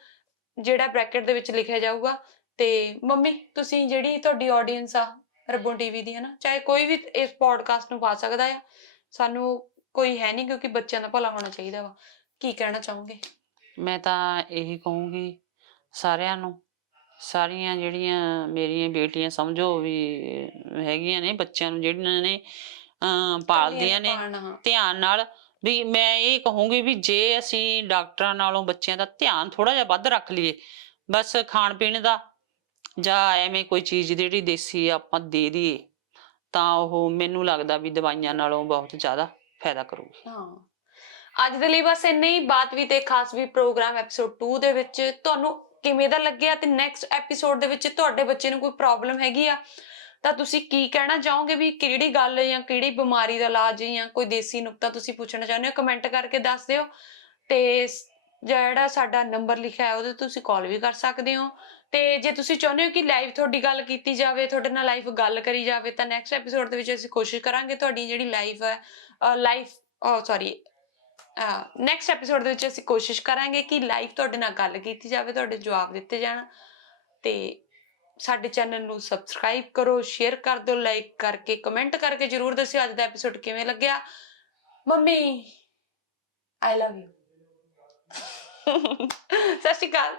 ਜਿਹੜਾ ਬ੍ਰੈਕਟ ਦੇ ਵਿੱਚ ਲਿਖਿਆ ਜਾਊਗਾ। ਤੇ ਮੰਮੀ, ਤੁਸੀਂ ਜਿਹੜੀ ਤੁਹਾਡੀ ਆਡੀਅנס ਆ, ਰੱਬੋ ਟੀਵੀ ਦੀ ਹੈ ਨਾ ਚਾਹੇ ਕੋਈ ਵੀ ਇਸ ਪੋਡਕਾਸਟ ਨੂੰ ਪਾ ਸਕਦਾ ਆ, ਸਾਨੂੰ ਕੋਈ ਹੈ ਨਹੀਂ ਕਿਉਂਕਿ ਬੱਚਿਆਂ ਦਾ ਭਲਾ ਹੋਣਾ ਚਾਹੀਦਾ ਵਾ। ਕੀ ਕਹਿਣਾ ਚਾਹੋਗੇ? ਮੈਂ ਤਾਂ ਇਹੀ ਕਹੂੰਗੀ ਸਾਰਿਆਂ ਨੂੰ ਸਾਰੀਆਂ ਜਿਹੜੀਆਂ ਮੇਰੀਆਂ ਬੇਟੀਆਂ ਸਮਝੋ ਵੀ ਹੈਗੀਆਂ ਨੇ ਬੱਚਿਆਂ ਨੂੰ ਜਿਹੜੀਆਂ ਨੇ ਪਾਲਦੀਆਂ ਨੇ। ਧਿਆਨ ਨਾਲ ਵੀ ਮੈਂ ਇਹ ਕਹੂੰਗੀ ਵੀ ਜੇ ਅਸੀਂ ਡਾਕਟਰਾਂ ਨਾਲੋਂ ਬੱਚਿਆਂ ਦਾ ਧਿਆਨ ਥੋੜਾ ਜਿਹਾ ਵੱਧ ਰੱਖ ਲਈਏ ਬਸ ਖਾਣ ਪੀਣ ਦਾ ਜਾਂ ਐਵੇਂ ਕੋਈ ਚੀਜ਼ ਜਿਹੜੀ ਦੇਸੀ ਆਪਾਂ ਦੇ ਦਈਏ ਤਾਂ ਉਹ ਮੈਨੂੰ ਲੱਗਦਾ ਵੀ ਦਵਾਈਆਂ ਨਾਲੋਂ ਬਹੁਤ ਜ਼ਿਆਦਾ ਫਾਇਦਾ ਕਰੂਗੀ। ਹਾਂ। ਅੱਜ ਦੇ ਲਈ ਬਸ ਇੰਨਾ ਹੀ। ਬਾਤ ਵੀ ਤੇ ਖਾਸ ਵੀ ਪ੍ਰੋਗਰਾਮ ਐਪੀਸੋਡ 2 ਦੇ ਵਿੱਚ ਤੁਹਾਨੂੰ ਕਿਵੇਂ ਦਾ ਲੱਗਿਆ ਤੇ ਨੈਕਸਟ ਐਪੀਸੋਡ ਦੇ ਵਿੱਚ ਤੁਹਾਡੇ ਬੱਚੇ ਨੂੰ ਕੋਈ ਪ੍ਰੋਬਲਮ ਹੈਗੀ ਆ? ਤਾਂ ਤੁਸੀਂ ਕੀ ਕਹਿਣਾ ਚਾਹੋਗੇ ਵੀ ਕਿਹੜੀ ਗੱਲ ਜਾਂ ਕਿਹੜੀ ਬਿਮਾਰੀ ਦਾ ਇਲਾਜ ਜਾਂ ਕੋਈ ਦੇਸੀ ਨੁਕਤਾ ਤੁਸੀਂ ਪੁੱਛਣਾ ਚਾਹੁੰਦੇ ਹੋ? ਕਮੈਂਟ ਕਰਕੇ ਦੱਸ ਦਿਓ। ਤੇ ਜਿਹੜਾ ਸਾਡਾ ਨੰਬਰ ਲਿਖਿਆ ਹੈ ਉਹਦੇ ਤੁਸੀਂ ਕਾਲ ਵੀ ਕਰ ਸਕਦੇ ਹੋ। ਤੇ ਜੇ ਤੁਸੀਂ ਚਾਹੁੰਦੇ ਹੋ ਕਿ ਲਾਈਵ ਤੁਹਾਡੀ ਗੱਲ ਕੀਤੀ ਜਾਵੇ, ਤੁਹਾਡੇ ਨਾਲ ਲਾਈਵ ਗੱਲ ਕਰੀ ਜਾਵੇ, ਤਾਂ ਨੈਕਸਟ ਐਪੀਸੋਡ ਦੇ ਵਿੱਚ ਅਸੀਂ ਕੋਸ਼ਿਸ਼ ਕਰਾਂਗੇ ਤੁਹਾਡੀ ਜਿਹੜੀ ਲਾਈਵ ਹੈ live oh sorry next episode ਦੇ ਵਿੱਚ ਅਸੀਂ ਕੋਸ਼ਿਸ਼ ਕਰਾਂਗੇ ਕਿ ਲਾਈਵ ਤੁਹਾਡੇ ਨਾਲ ਗੱਲ ਕੀਤੀ ਜਾਵੇ, ਤੁਹਾਡੇ ਜਵਾਬ ਦਿੱਤੇ ਜਾਣ। ਤੇ ਸਾਡੇ ਚੈਨਲ ਨੂੰ ਸਬਸਕ੍ਰਾਈਬ ਕਰੋ ਸ਼ੇਅਰ ਕਰ ਦਿਓ ਲਾਈਕ ਕਰਕੇ ਕਮੈਂਟ ਕਰਕੇ ਜਰੂਰ ਦੱਸਿਓ ਅੱਜ ਦਾ ਐਪੀਸੋਡ ਕਿਵੇਂ ਲੱਗਿਆ। ਮੰਮੀ ਆਈ ਲਵ ਯੂ ਸਤਿ ਸ਼੍ਰੀ ਅਕਾਲ।